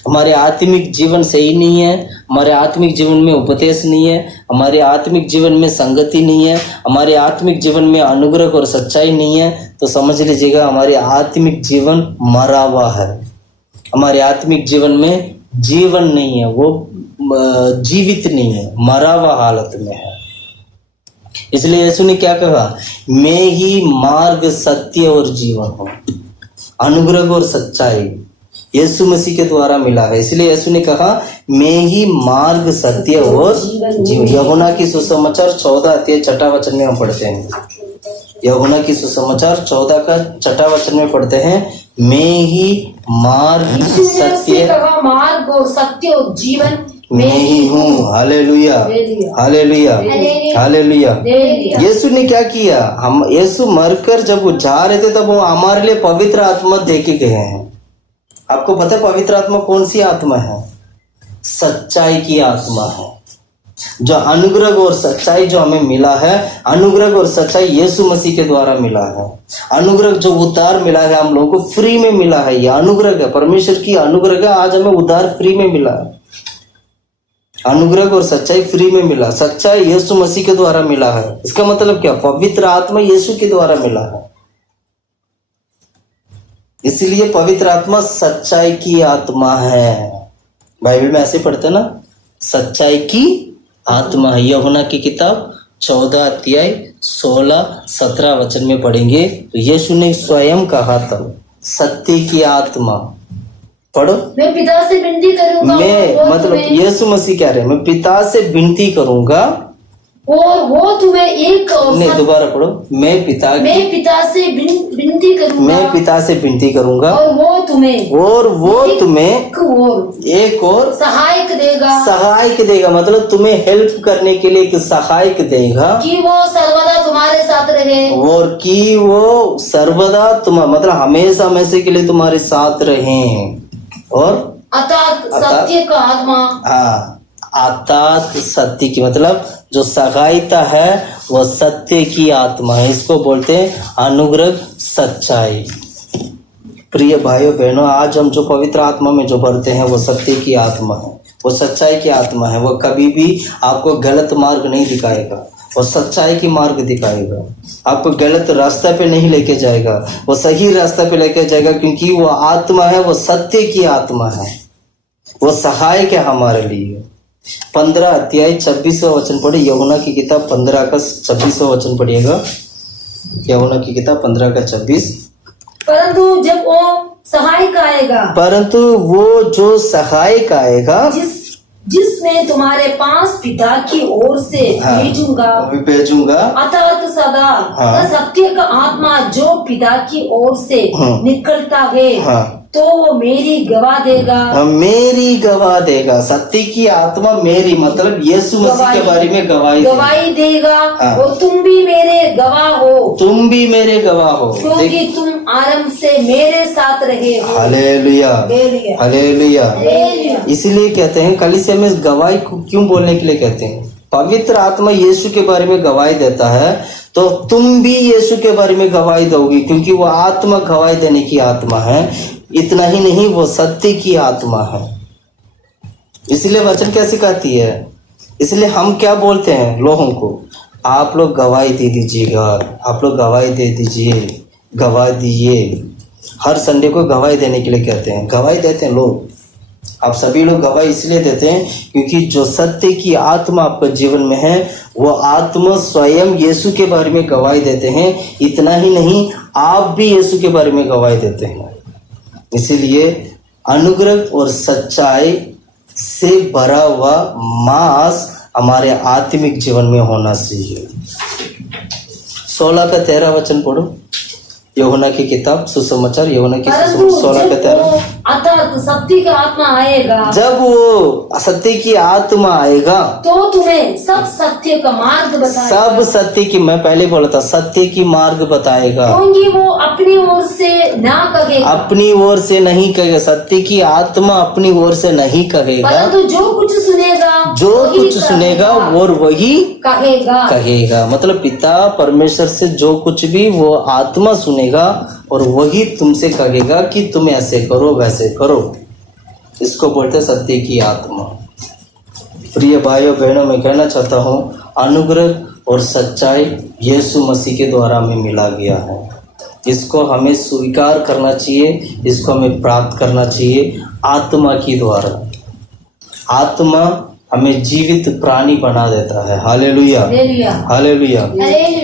हमारे आत्मिक जीवन सही नहीं है, हमारे आत्मिक जीवन में उपदेश नहीं है, हमारे आत्मिक जीवन में संगति नहीं है, हमारे आत्मिक जीवन में अनुग्रह और सच्चाई नहीं है, तो समझ लीजिएगा हमारे आत्मिक जीवन मरा हुआ है। हमारे आत्मिक जीवन में जीवन नहीं है, वो जीवित नहीं है, मरा हुआ हालत में है। इसलिए यीशु ने क्या कहा, मैं ही मार्ग सत्य और जीवन हूँ। अनुग्रह और सच्चाई यीशु मसीह के द्वारा मिला है। इसलिए यीशु ने कहा मैं ही मार्ग सत्य और जीवन। यूहन्ना की सुसमाचार 14 अध्याय 6 वचन में हम पढ़ते हैं। यूहन्ना की सुसमाचार 14 का 6 वचन में पढ़ते हैं, मैं ही मार्ग सत्य, मार्ग और सत्य और जीवन मैं ही हूँ। Hallelujah, hallelujah, hallelujah. यीशु ने क्या किया, हम यीशु मरकर जब वो जा रहे थे तब वो हमारे लिए पवित्र आत्मा दे के गए हैं। आपको पता है पवित्र आत्मा कौन सी आत्मा है? सच्चाई की आत्मा है। जो अनुग्रह और सच्चाई जो हमें मिला है, अनुग्रह और सच्चाई यीशु मसीह के द्वारा मिला है। अनुग्रह जो उद्धार मिला है हम लोगों को फ्री में मिला है, ये अनुग्रह है, परमेश्वर की अनुग्रह है। आज हमें उद्धार फ्री में मिला है, अनुग्रह और सच्चाई फ्री में मिला। सच्चाई यीशु मसीह के द्वारा मिला है। इसका मतलब क्या, पवित्र आत्मा यीशु के द्वारा मिला है। इसलिए पवित्र आत्मा सच्चाई की आत्मा है। बाइबल में ऐसे पढ़ते ना, सच्चाई की आत्मा है। यूहन्ना की किताब 14 अध्याय 16-17 वचन में पढ़ेंगे तो यीशु ने स्वयं कहा था सत्य की आत्मा। पढ़ो, मैं पिता से विनती करूंगा, मैं मतलब यीशु मसीह कह रहे हैं, मैं पिता से विनती करूंगा और वो तुम्हें एक नहीं, दोबारा पढ़ो, मैं पिता से विनती करूंगा, मैं पिता से विनती करूंगा और वो तुम्हें एक और सहायक देगा। मतलब तुम्हें हेल्प करने के लिए एक सहायक देगा कि वो सर्वदा तुम्हारे साथ रहे, और कि वो सर्वदा मतलब हमेशा हमेशा के लिए तुम्हारे साथ रहे। और अर्थात सत्य का आत्मा, हाँ, अर्थात सत्य की मतलब जो सहायता है वो सत्य की आत्मा है। इसको बोलते हैं अनुग्रह सच्चाई। प्रिय भाइयों बहनों, आज हम जो पवित्र आत्मा में जो भरते हैं वो सत्य की आत्मा है, वो सच्चाई की आत्मा है। वो कभी भी आपको गलत मार्ग नहीं दिखाएगा, वो सच्चाई की मार्ग दिखाएगा। आपको गलत रास्ता पे नहीं लेके जाएगा, वो सही रास्ता पे लेके जाएगा, क्योंकि वो आत्मा है, वो सत्य की आत्मा है, वो सहायक है हमारे लिए। 15 अध्याय 26वां वचन पढ़े, यूहन्ना की किताब 15 का 26वां वचन पढ़िएगा। यूहन्ना की किताब 15 का 26। परंतु जब वो सहायक आएगा, परंतु वो जो सहायक आएगा जिसमें तुम्हारे पास पिता की ओर से भेजूंगा, अर्थात सदा सत्य का आत्मा जो पिता की ओर से निकलता है, तो वो मेरी गवाह देगा। मेरी गवाह देगा। सत्य की आत्मा मेरी मतलब यीशु मसीह के बारे में गवाही देगा। हाँ। और तुम भी मेरे गवाह हो, तुम भी मेरे गवाह हो, क्योंकि तुम आरंभ से मेरे साथ रहे हो। Hallelujah, hallelujah, hallelujah. हालेलुया। इसीलिए कहते हैं कलीसिया में गवाही क्यों बोलने के लिए कहते हैं? पवित्र आत्मा यीशु के बारे में गवाही देता है, तो तुम भी यीशु के बारे में गवाही दोगी, क्योंकि वो आत्मा गवाही देने की आत्मा है। इतना ही नहीं, वो सत्य की आत्मा है। इसलिए वचन क्या सिखाती है? इसलिए हम क्या बोलते हैं लोगों को? आप लोग गवाही दे दीजिएगा, आप लोग गवाही दे दीजिए, गवाही दीजिए। हर संडे को गवाही देने के लिए कहते हैं, गवाही देते हैं लोग। आप सभी लोग गवाही इसलिए देते हैं क्योंकि जो सत्य की आत्मा आपके जीवन में है, वो आत्मा स्वयं यीशु के बारे में गवाही देते हैं। इतना ही नहीं, आप भी यीशु के बारे में गवाही देते हैं। इसीलिए अनुग्रह और सच्चाई से भरा हुआ मास हमारे आत्मिक जीवन में होना चाहिए। 16 का 13 वचन पढ़ो, यूहन्ना की किताब सुसमाचार, यूहन्ना की 16 का 13। अर्थात सत्य का आत्मा आएगा, जब वो सत्य की आत्मा आएगा तो तुम्हें सब सत्य का मार्ग बताएगा। सब सत्य की, मैं पहले बोला था, सत्य की मार्ग बताएगा। क्योंकि वो अपनी ओर से ना कहेगा, अपनी ओर से नहीं कहेगा। सत्य की आत्मा अपनी ओर से नहीं कहेगा, परंतु जो कुछ सुनेगा, जो वही कुछ सुनेगा और वही कहेगा। मतलब पिता परमेश्वर से जो कुछ भी वो आत्मा सुनेगा और वही तुमसे कहेगा कि तुम ऐसे करो वैसे करो। इसको बोलते हैं सत्य की आत्मा। प्रिय भाइयों बहनों, मैं कहना चाहता हूँ, अनुग्रह और सच्चाई यीशु मसीह के द्वारा हमें मिला गया है। इसको हमें स्वीकार करना चाहिए, इसको हमें प्राप्त करना चाहिए आत्मा की द्वारा। आत्मा हमें जीवित प्राणी बना देता है। Hallelujah, hallelujah.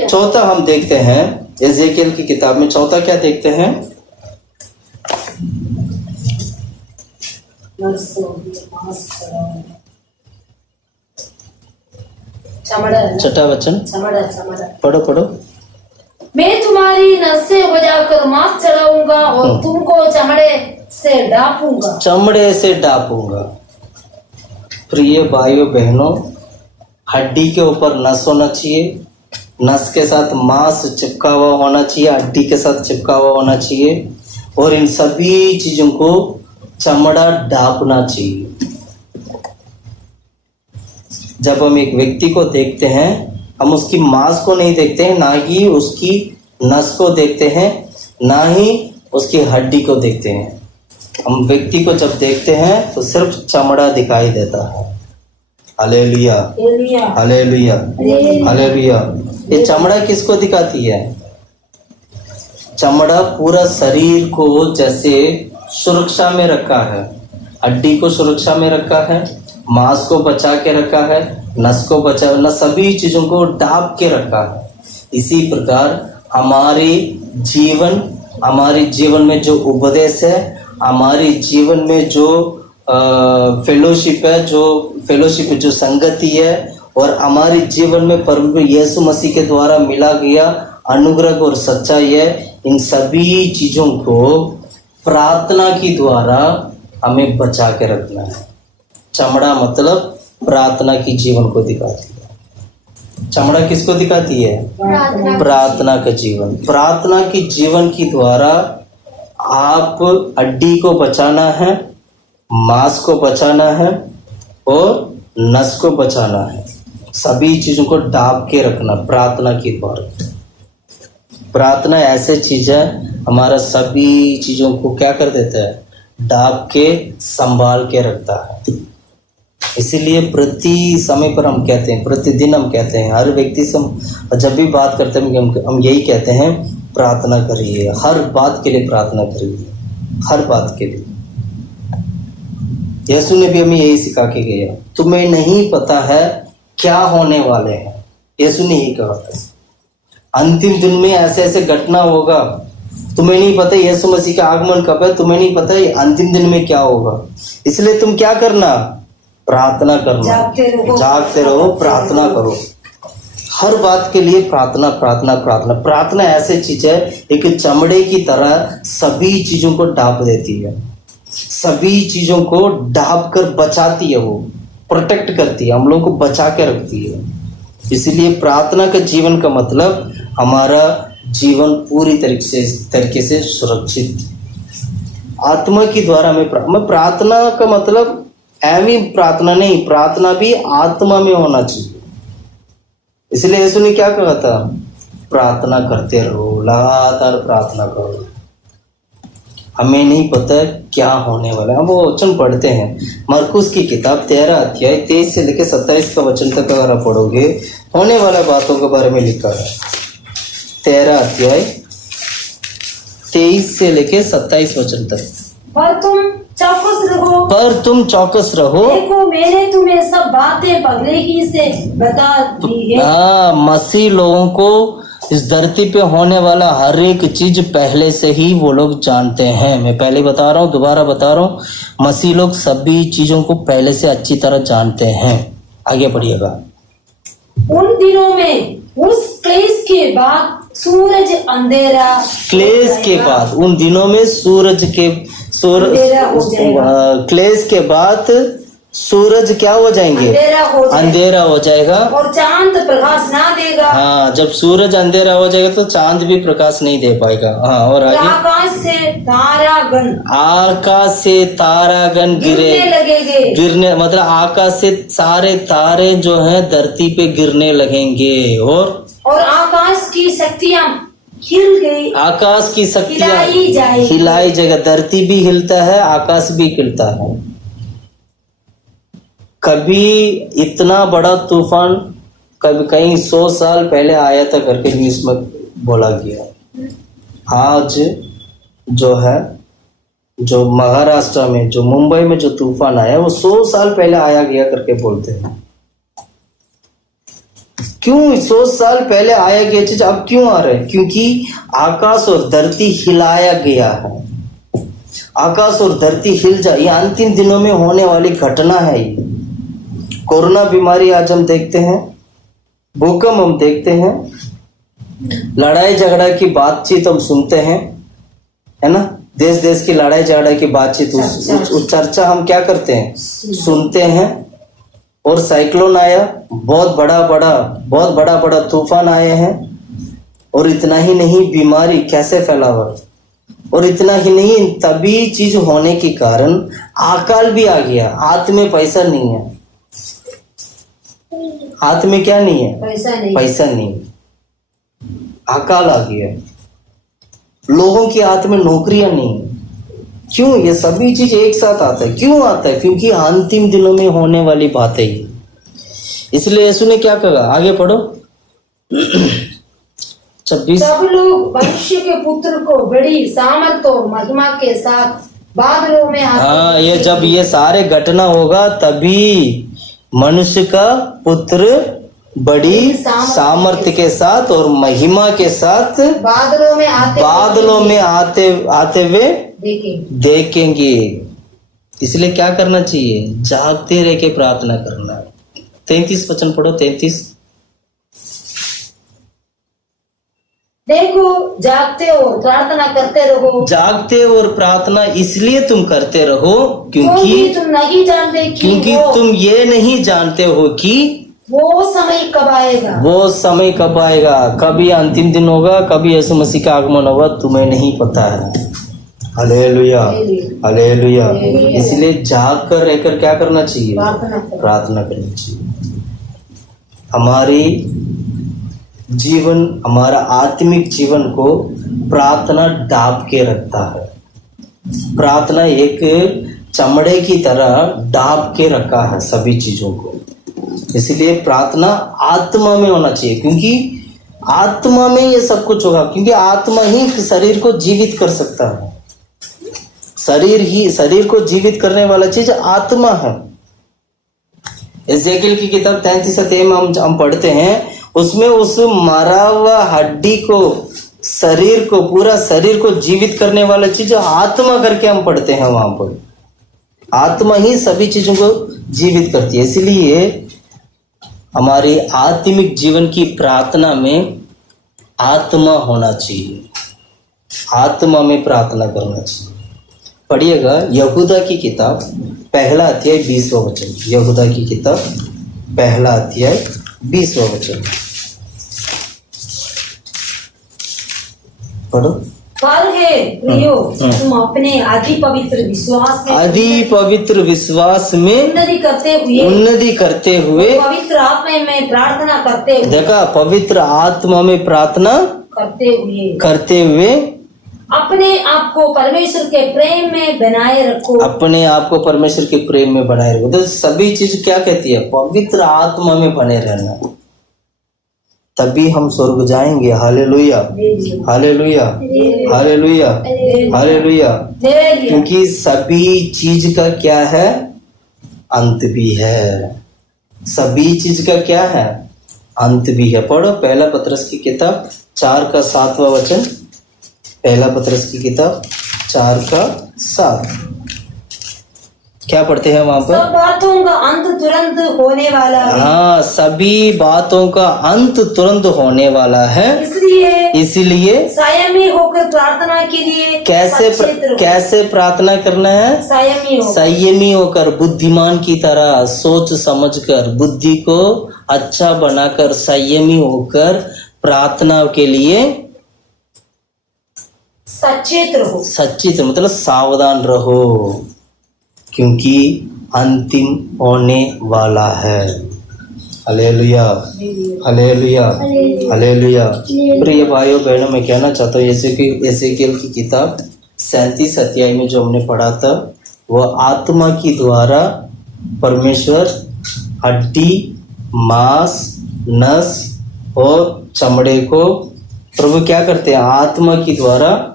चौथा हम देखते हैं एजेकियल की किताब में। चौथा क्या देखते हैं? छठा वचन पढ़ो पढ़ो। मैं तुम्हारी नसें बजाकर मांस चढ़ाऊंगा और तुमको चमड़े से डापूंगा। चमड़े से डापूंगा। प्रिय भाइयों बहनों, हड्डी के ऊपर नस होना चाहिए, नस के साथ मांस चिपका हुआ होना चाहिए, हड्डी के साथ चिपका हुआ होना चाहिए, और इन सभी चीजों को चमड़ा ढापना चाहिए। जब हम एक व्यक्ति को देखते हैं, हम उसकी मांस को नहीं देखते हैं, ना ही उसकी नस को देखते हैं, ना ही उसकी हड्डी को देखते हैं। हम व्यक्ति को जब देखते हैं तो सिर्फ चमड़ा दिखाई देता है। Hallelujah, hallelujah, hallelujah. ये चमड़ा किसको दिखाती है? चमड़ा पूरा शरीर को जैसे सुरक्षा में रखा है, हड्डी को सुरक्षा में रखा है, मांस को बचा के रखा है, नस को बचा, न सभी चीजों को ढाप के रखा है। इसी प्रकार हमारे जीवन में जो उपदेश है, हमारे जीवन में जो फेलोशिप है, जो संगति है, और हमारे जीवन में परम यीशु मसीह के द्वारा मिला गया अनुग्रह और सच्चाई है, इन सभी चीजों को प्रार्थना की द्वारा हमें बचा के रखना है। चमड़ा मतलब प्रार्थना की जीवन को दिखाती है। चमड़ा किसको दिखाती है? प्रार्थना का जीवन। प्रार्थना की जीवन की द्वारा आप हड्डी को बचाना है, मांस को बचाना है और नस को बचाना है। सभी चीजों को ढाप के रखना प्रार्थना के द्वारा। प्रार्थना ऐसे चीज है, हमारा सभी चीजों को क्या कर देता है? ढाप के संभाल के रखता है। इसीलिए प्रति समय पर हम कहते हैं, प्रतिदिन हम कहते हैं, हर व्यक्ति से जब भी बात करते हैं हम यही कहते हैं, प्रार्थना करिए, हर बात के लिए प्रार्थना करिए, हर बात के लिए। यीशु ने भी हमें यही सिखा के गया। तुम्हें नहीं पता है क्या होने वाले हैं, यीशु ने यही कहा था। अंतिम दिन में ऐसे ऐसे घटना होगा, तुम्हें नहीं पता यीशु मसीह का आगमन कब है, तुम्हें नहीं पता अंतिम दिन में क्या होगा। इसलिए तुम क्या करना? प्रार्थना करना, जागते रहो, प्रार्थना करो। हर बात के लिए प्रार्थना प्रार्थना प्रार्थना। प्रार्थना ऐसी चीज है, एक चमड़े की तरह सभी चीजों को ढांप देती है, सभी चीजों को ढांप कर बचाती है, वो प्रोटेक्ट करती है, हम लोगों को बचा के रखती है। इसलिए प्रार्थना का जीवन का मतलब हमारा जीवन पूरी तरीके से सुरक्षित आत्मा के द्वारा में प्रार्थना का मतलब एवी प्रार्थना नहीं, प्रार्थना भी आत्मा में होना चाहिए। इसलिए यीशु ने क्या कहा था, प्रार्थना करते रहो, लगातार प्रार्थना करो। हमें नहीं पता क्या होने वाला है। हम वो वचन पढ़ते हैं, मरकुस की किताब 13 अध्याय 23 से लेकर 27 का वचन तक अगर आप पढ़ोगे, होने वाला बातों के बारे में लिखा है। 13 अध्याय 23 से लेकर 27 वचन तक। पर तुम चौकस रहो, देखो मैंने तुम्हें सब बातें पहले ही से बता दी है। हाँ, मसीह लोगों को इस धरती पे होने वाला हर एक चीज पहले से ही वो लोग जानते हैं। मैं पहले बता रहा हूँ, दोबारा बता रहा हूँ, मसीह लोग सभी चीजों को पहले से अच्छी तरह जानते हैं। आगे पढ़िएगा। उन दिनों में उस क्लेश के बाद सूरज अंधेरा, क्लेश के बाद, उन दिनों में क्लेश के बाद सूरज क्या हो जाएंगे, अंधेरा हो जाएगा, और चांद प्रकाश ना देगा। हाँ, जब सूरज अंधेरा हो जाएगा तो चांद भी प्रकाश नहीं दे पाएगा। हाँ, और आगे, आकाश से तारागण गिरने मतलब आकाश से सारे तारे जो हैं धरती पे गिरने लगेंगे, और आकाश की शक्तियाँ हिल गई, आकाश की शक्तियाँ हिलाई जाएगा। धरती भी हिलता है, आकाश भी हिलता है। कभी इतना बड़ा तूफान कभी कहीं 100 साल पहले आया था करके न्यूज़ में बोला गया। आज जो है, जो महाराष्ट्र में, जो मुंबई में जो तूफान आया, वो 100 साल पहले आया गया करके बोलते हैं। क्यों 100 साल पहले आया गया चीज अब क्यों आ रहा है? क्योंकि आकाश और धरती हिलाया गया है। आकाश और धरती हिल जाए, ये अंतिम दिनों में होने वाली घटना है। ये कोरोना बीमारी आज हम देखते हैं, भूकंप हम देखते हैं, लड़ाई झगड़ा की बातचीत हम सुनते हैं, है ना, देश देश की लड़ाई झगड़ा की बातचीत, उस चर्चा हम क्या करते हैं, सुनते हैं। और साइक्लोन आया, बहुत बड़ा बड़ा तूफान आए हैं। और इतना ही नहीं, बीमारी कैसे फैला हुआ, और इतना ही नहीं, तभी चीज होने के कारण अकाल भी आ गया। हाथ में पैसा नहीं है, हाथ में क्या नहीं है, पैसा नहीं, अकाल आ गया। लोगों के हाथ में नौकरियां नहीं। क्यों? ये सभी चीज एक साथ आता है। क्यों आता है? क्योंकि अंतिम दिनों में होने वाली बातें ही। इसलिए यीशु ने क्या कहा, आगे पढ़ो 26। सब लोग मनुष्य के पुत्र को बड़ी सामर्थ और महिमा के साथ बादलों में आते। हाँ, ये जब ये सारे घटना होगा तभी मनुष्य का पुत्र बड़ी सामर्थ्य के साथ और महिमा के साथ बादलों में आते हुए देखेंगे। इसलिए क्या करना चाहिए? जागते रह के प्रार्थना करना है। 33 वचन पढ़ो, 33। देखो, जागते और प्रार्थना करते रहो। जागते और प्रार्थना इसलिए तुम करते रहो क्योंकि तुम नहीं जानते, क्योंकि तुम ये नहीं जानते हो कि वो समय कब आएगा। वो समय कब आएगा, कभी अंतिम दिन होगा, कभी यीशु मसीह का आगमन होगा, तुम्हें नहीं पता है। Hallelujah, hallelujah. इसलिए जाग कर रहकर क्या करना चाहिए? प्रार्थना करनी चाहिए। हमारी जीवन, हमारा आत्मिक जीवन को प्रार्थना ढांप के रखता है। प्रार्थना एक चमड़े की तरह ढांप के रखा है सभी चीजों को। इसलिए प्रार्थना आत्मा में होना चाहिए, क्योंकि आत्मा में ये सब कुछ होगा। क्योंकि आत्मा ही शरीर को जीवित कर सकता है। शरीर को जीवित करने वाला चीज आत्मा है। एजेकिएल की किताब 33 अध्याय में हम पढ़ते हैं, उसमें उस मरा हुआ हड्डी को, शरीर को, पूरा शरीर को जीवित करने वाला चीज आत्मा करके हम पढ़ते हैं। वहां पर आत्मा ही सभी चीजों को जीवित करती है। इसलिए हमारी आत्मिक जीवन की प्रार्थना में आत्मा होना चाहिए, आत्मा में प्रार्थना करना चाहिए। पढ़िएगा यहूदा की किताब पहला अध्याय 20वां वचन, यहूदा की किताब पहला अध्याय 20वां वचन पढ़ो। पर है प्रियो, तुम अपने आदि पवित्र विश्वास में उन्नति करते हुए पवित्र आत्मा में प्रार्थना करते हुए, देखा, पवित्र आत्मा में प्रार्थना करते हुए अपने आप को परमेश्वर के प्रेम में बनाए रखो, अपने आप को परमेश्वर के प्रेम में बनाए रखो। तो सभी चीज क्या कहती है? पवित्र आत्मा में बने रहना, तभी हम स्वर्ग जाएंगे। Hallelujah, hallelujah, hallelujah, hallelujah. क्योंकि सभी चीज का क्या है? अंत भी है। सभी चीज का क्या है? अंत भी है। पढ़ो पहला पतरस की किताब 4 का 7वां वचन, पहला पतरस की किताब 4 का 7। क्या पढ़ते हैं वहां पर? सब बातों का अंत तुरंत होने वाला है। हाँ, सभी बातों का अंत तुरंत होने वाला है, इसलिए संयमी होकर प्रार्थना के लिए कैसे प्रार्थना करना है? संयमी होकर, बुद्धिमान की तरह सोच समझकर, बुद्धि को अच्छा बनाकर, संयमी होकर प्रार्थना के लिए सचेत रहो। सचेत मतलब सावधान रहो, क्योंकि अंतिम होने वाला है। Hallelujah, hallelujah, hallelujah. प्रिय भाइयों बहनों, मैं कहना चाहता हूँ एसेकिएल की किताब 37 अध्याय में जो हमने पढ़ा था, वह आत्मा की द्वारा परमेश्वर हड्डी, मांस, नस और चमड़े को प्रभु क्या करते हैं? आत्मा की द्वारा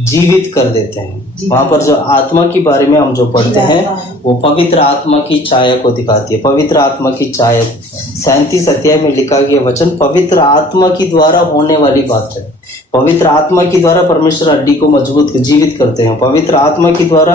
जीवित कर देते हैं। वहां पर जो आत्मा के बारे में हम जो पढ़ते हैं वो पवित्र आत्मा की छाया को दिखाती है। पवित्र आत्मा की छाया 37 अध्याय में लिखा गया वचन पवित्र आत्मा की द्वारा होने वाली बात है। पवित्र आत्मा की द्वारा परमेश्वर हड्डी को मजबूत जीवित करते हैं। पवित्र आत्मा की द्वारा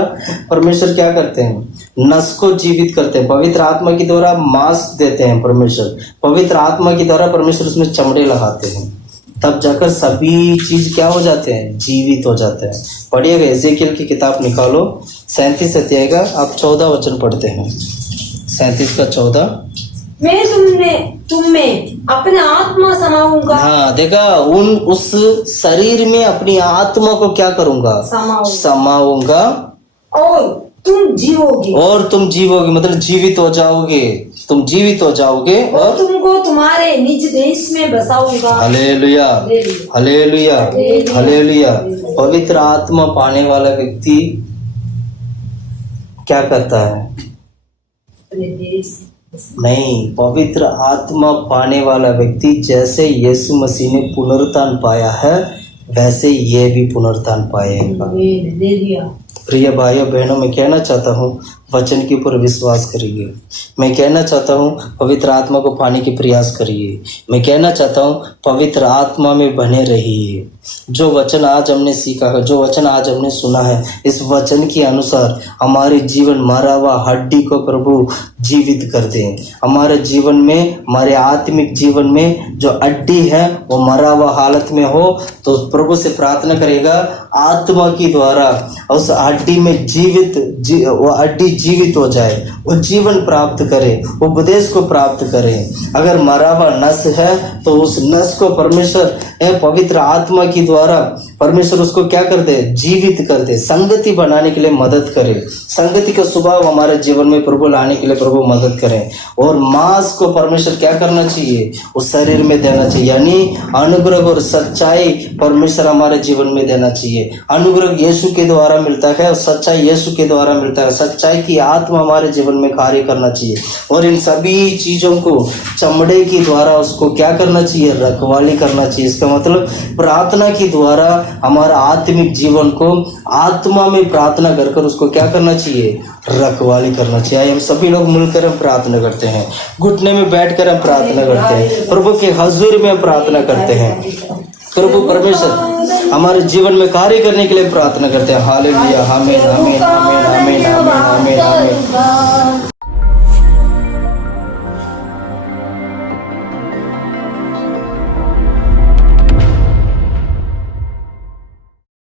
परमेश्वर क्या करते हैं? नस को जीवित करते हैं। पवित्र आत्मा की द्वारा मांस देते हैं परमेश्वर। पवित्र आत्मा की द्वारा परमेश्वर उसमें चमड़े लगाते हैं। तब जाकर सभी चीज क्या हो जाते हैं? जीवित हो जाते हैं। पढ़िएगा एजेकिएल की किताब निकालो 37 अध्याय का आप 14 वचन पढ़ते हैं। 37 का 14। मैं तुम में अपना आत्मा समाऊंगा। हाँ, देखा, उस शरीर में अपनी आत्मा को क्या करूंगा? समाऊंगा और तुम जीवोगे मतलब जीवित हो जाओगे। तुम जीवित हो जाओगे और तुमको तुम्हारे निज देश में बसाऊंगा। Hallelujah, hallelujah, hallelujah. पवित्र आत्मा पाने वाला व्यक्ति क्या करता है? नहीं, पवित्र आत्मा पाने वाला व्यक्ति जैसे यीशु मसीह ने पुनरुत्थान पाया है वैसे ये भी पुनरुत्थान पाएगा। प्रिय भाइयों बहनों, मैं कहना चाहता हूँ वचन के ऊपर विश्वास करिए। मैं कहना चाहता हूँ पवित्र आत्मा को पाने की प्रयास करिए। मैं कहना चाहता हूँ पवित्र आत्मा में बने रहिए। जो वचन आज हमने सीखा है, जो वचन आज हमने सुना है, इस वचन के अनुसार हमारे जीवन मरा हुआ हड्डी को प्रभु जीवित कर दे। हमारे जीवन में, हमारे आत्मिक जीवन में जो हड्डी है वो मरा हुआ हालत में हो तो प्रभु से प्रार्थना करेगा आत्मा की द्वारा उस हड्डी में वो हड्डी जीवित हो जाए, वो जीवन प्राप्त करे, वो उपदेश को प्राप्त करे। अगर मरा हुआ नस है तो उस नस को परमेश्वर पवित्र आत्मा की द्वारा परमेश्वर उसको क्या कर दे? जीवित कर दे। संगति बनाने के लिए मदद करे। संगति का स्वभाव हमारे जीवन में प्रभु लाने के लिए प्रभु मदद करें। और मांस को परमेश्वर क्या करना चाहिए? उस शरीर में देना चाहिए, यानी अनुग्रह और सच्चाई परमेश्वर हमारे जीवन में देना चाहिए। अनुग्रह यीशु के द्वारा मिलता है और सच्चाई यीशु के द्वारा मिलता है। सच्चाई की आत्मा हमारे जीवन में कार्य करना चाहिए। और इन सभी चीजों को चमड़े की द्वारा उसको क्या करना चाहिए? रखवाली करना चाहिए। इसका मतलब प्रार्थना की द्वारा हमारा आत्मिक जीवन को आत्मा में प्रार्थना कर कर उसको क्या करना चाहिए? रखवाली करना चाहिए। हम सभी लोग मिलकर हम प्रार्थना करते हैं, घुटने में बैठकर हम प्रार्थना करते हैं, प्रभु के हजूर में हम प्रार्थना करते हैं। प्रभु परमेश्वर हमारे जीवन में कार्य करने के लिए प्रार्थना करते हैं। हालेलुया, आमीन, आमीन, आमीन, आमीन, आमीन, आमीन, आमीन।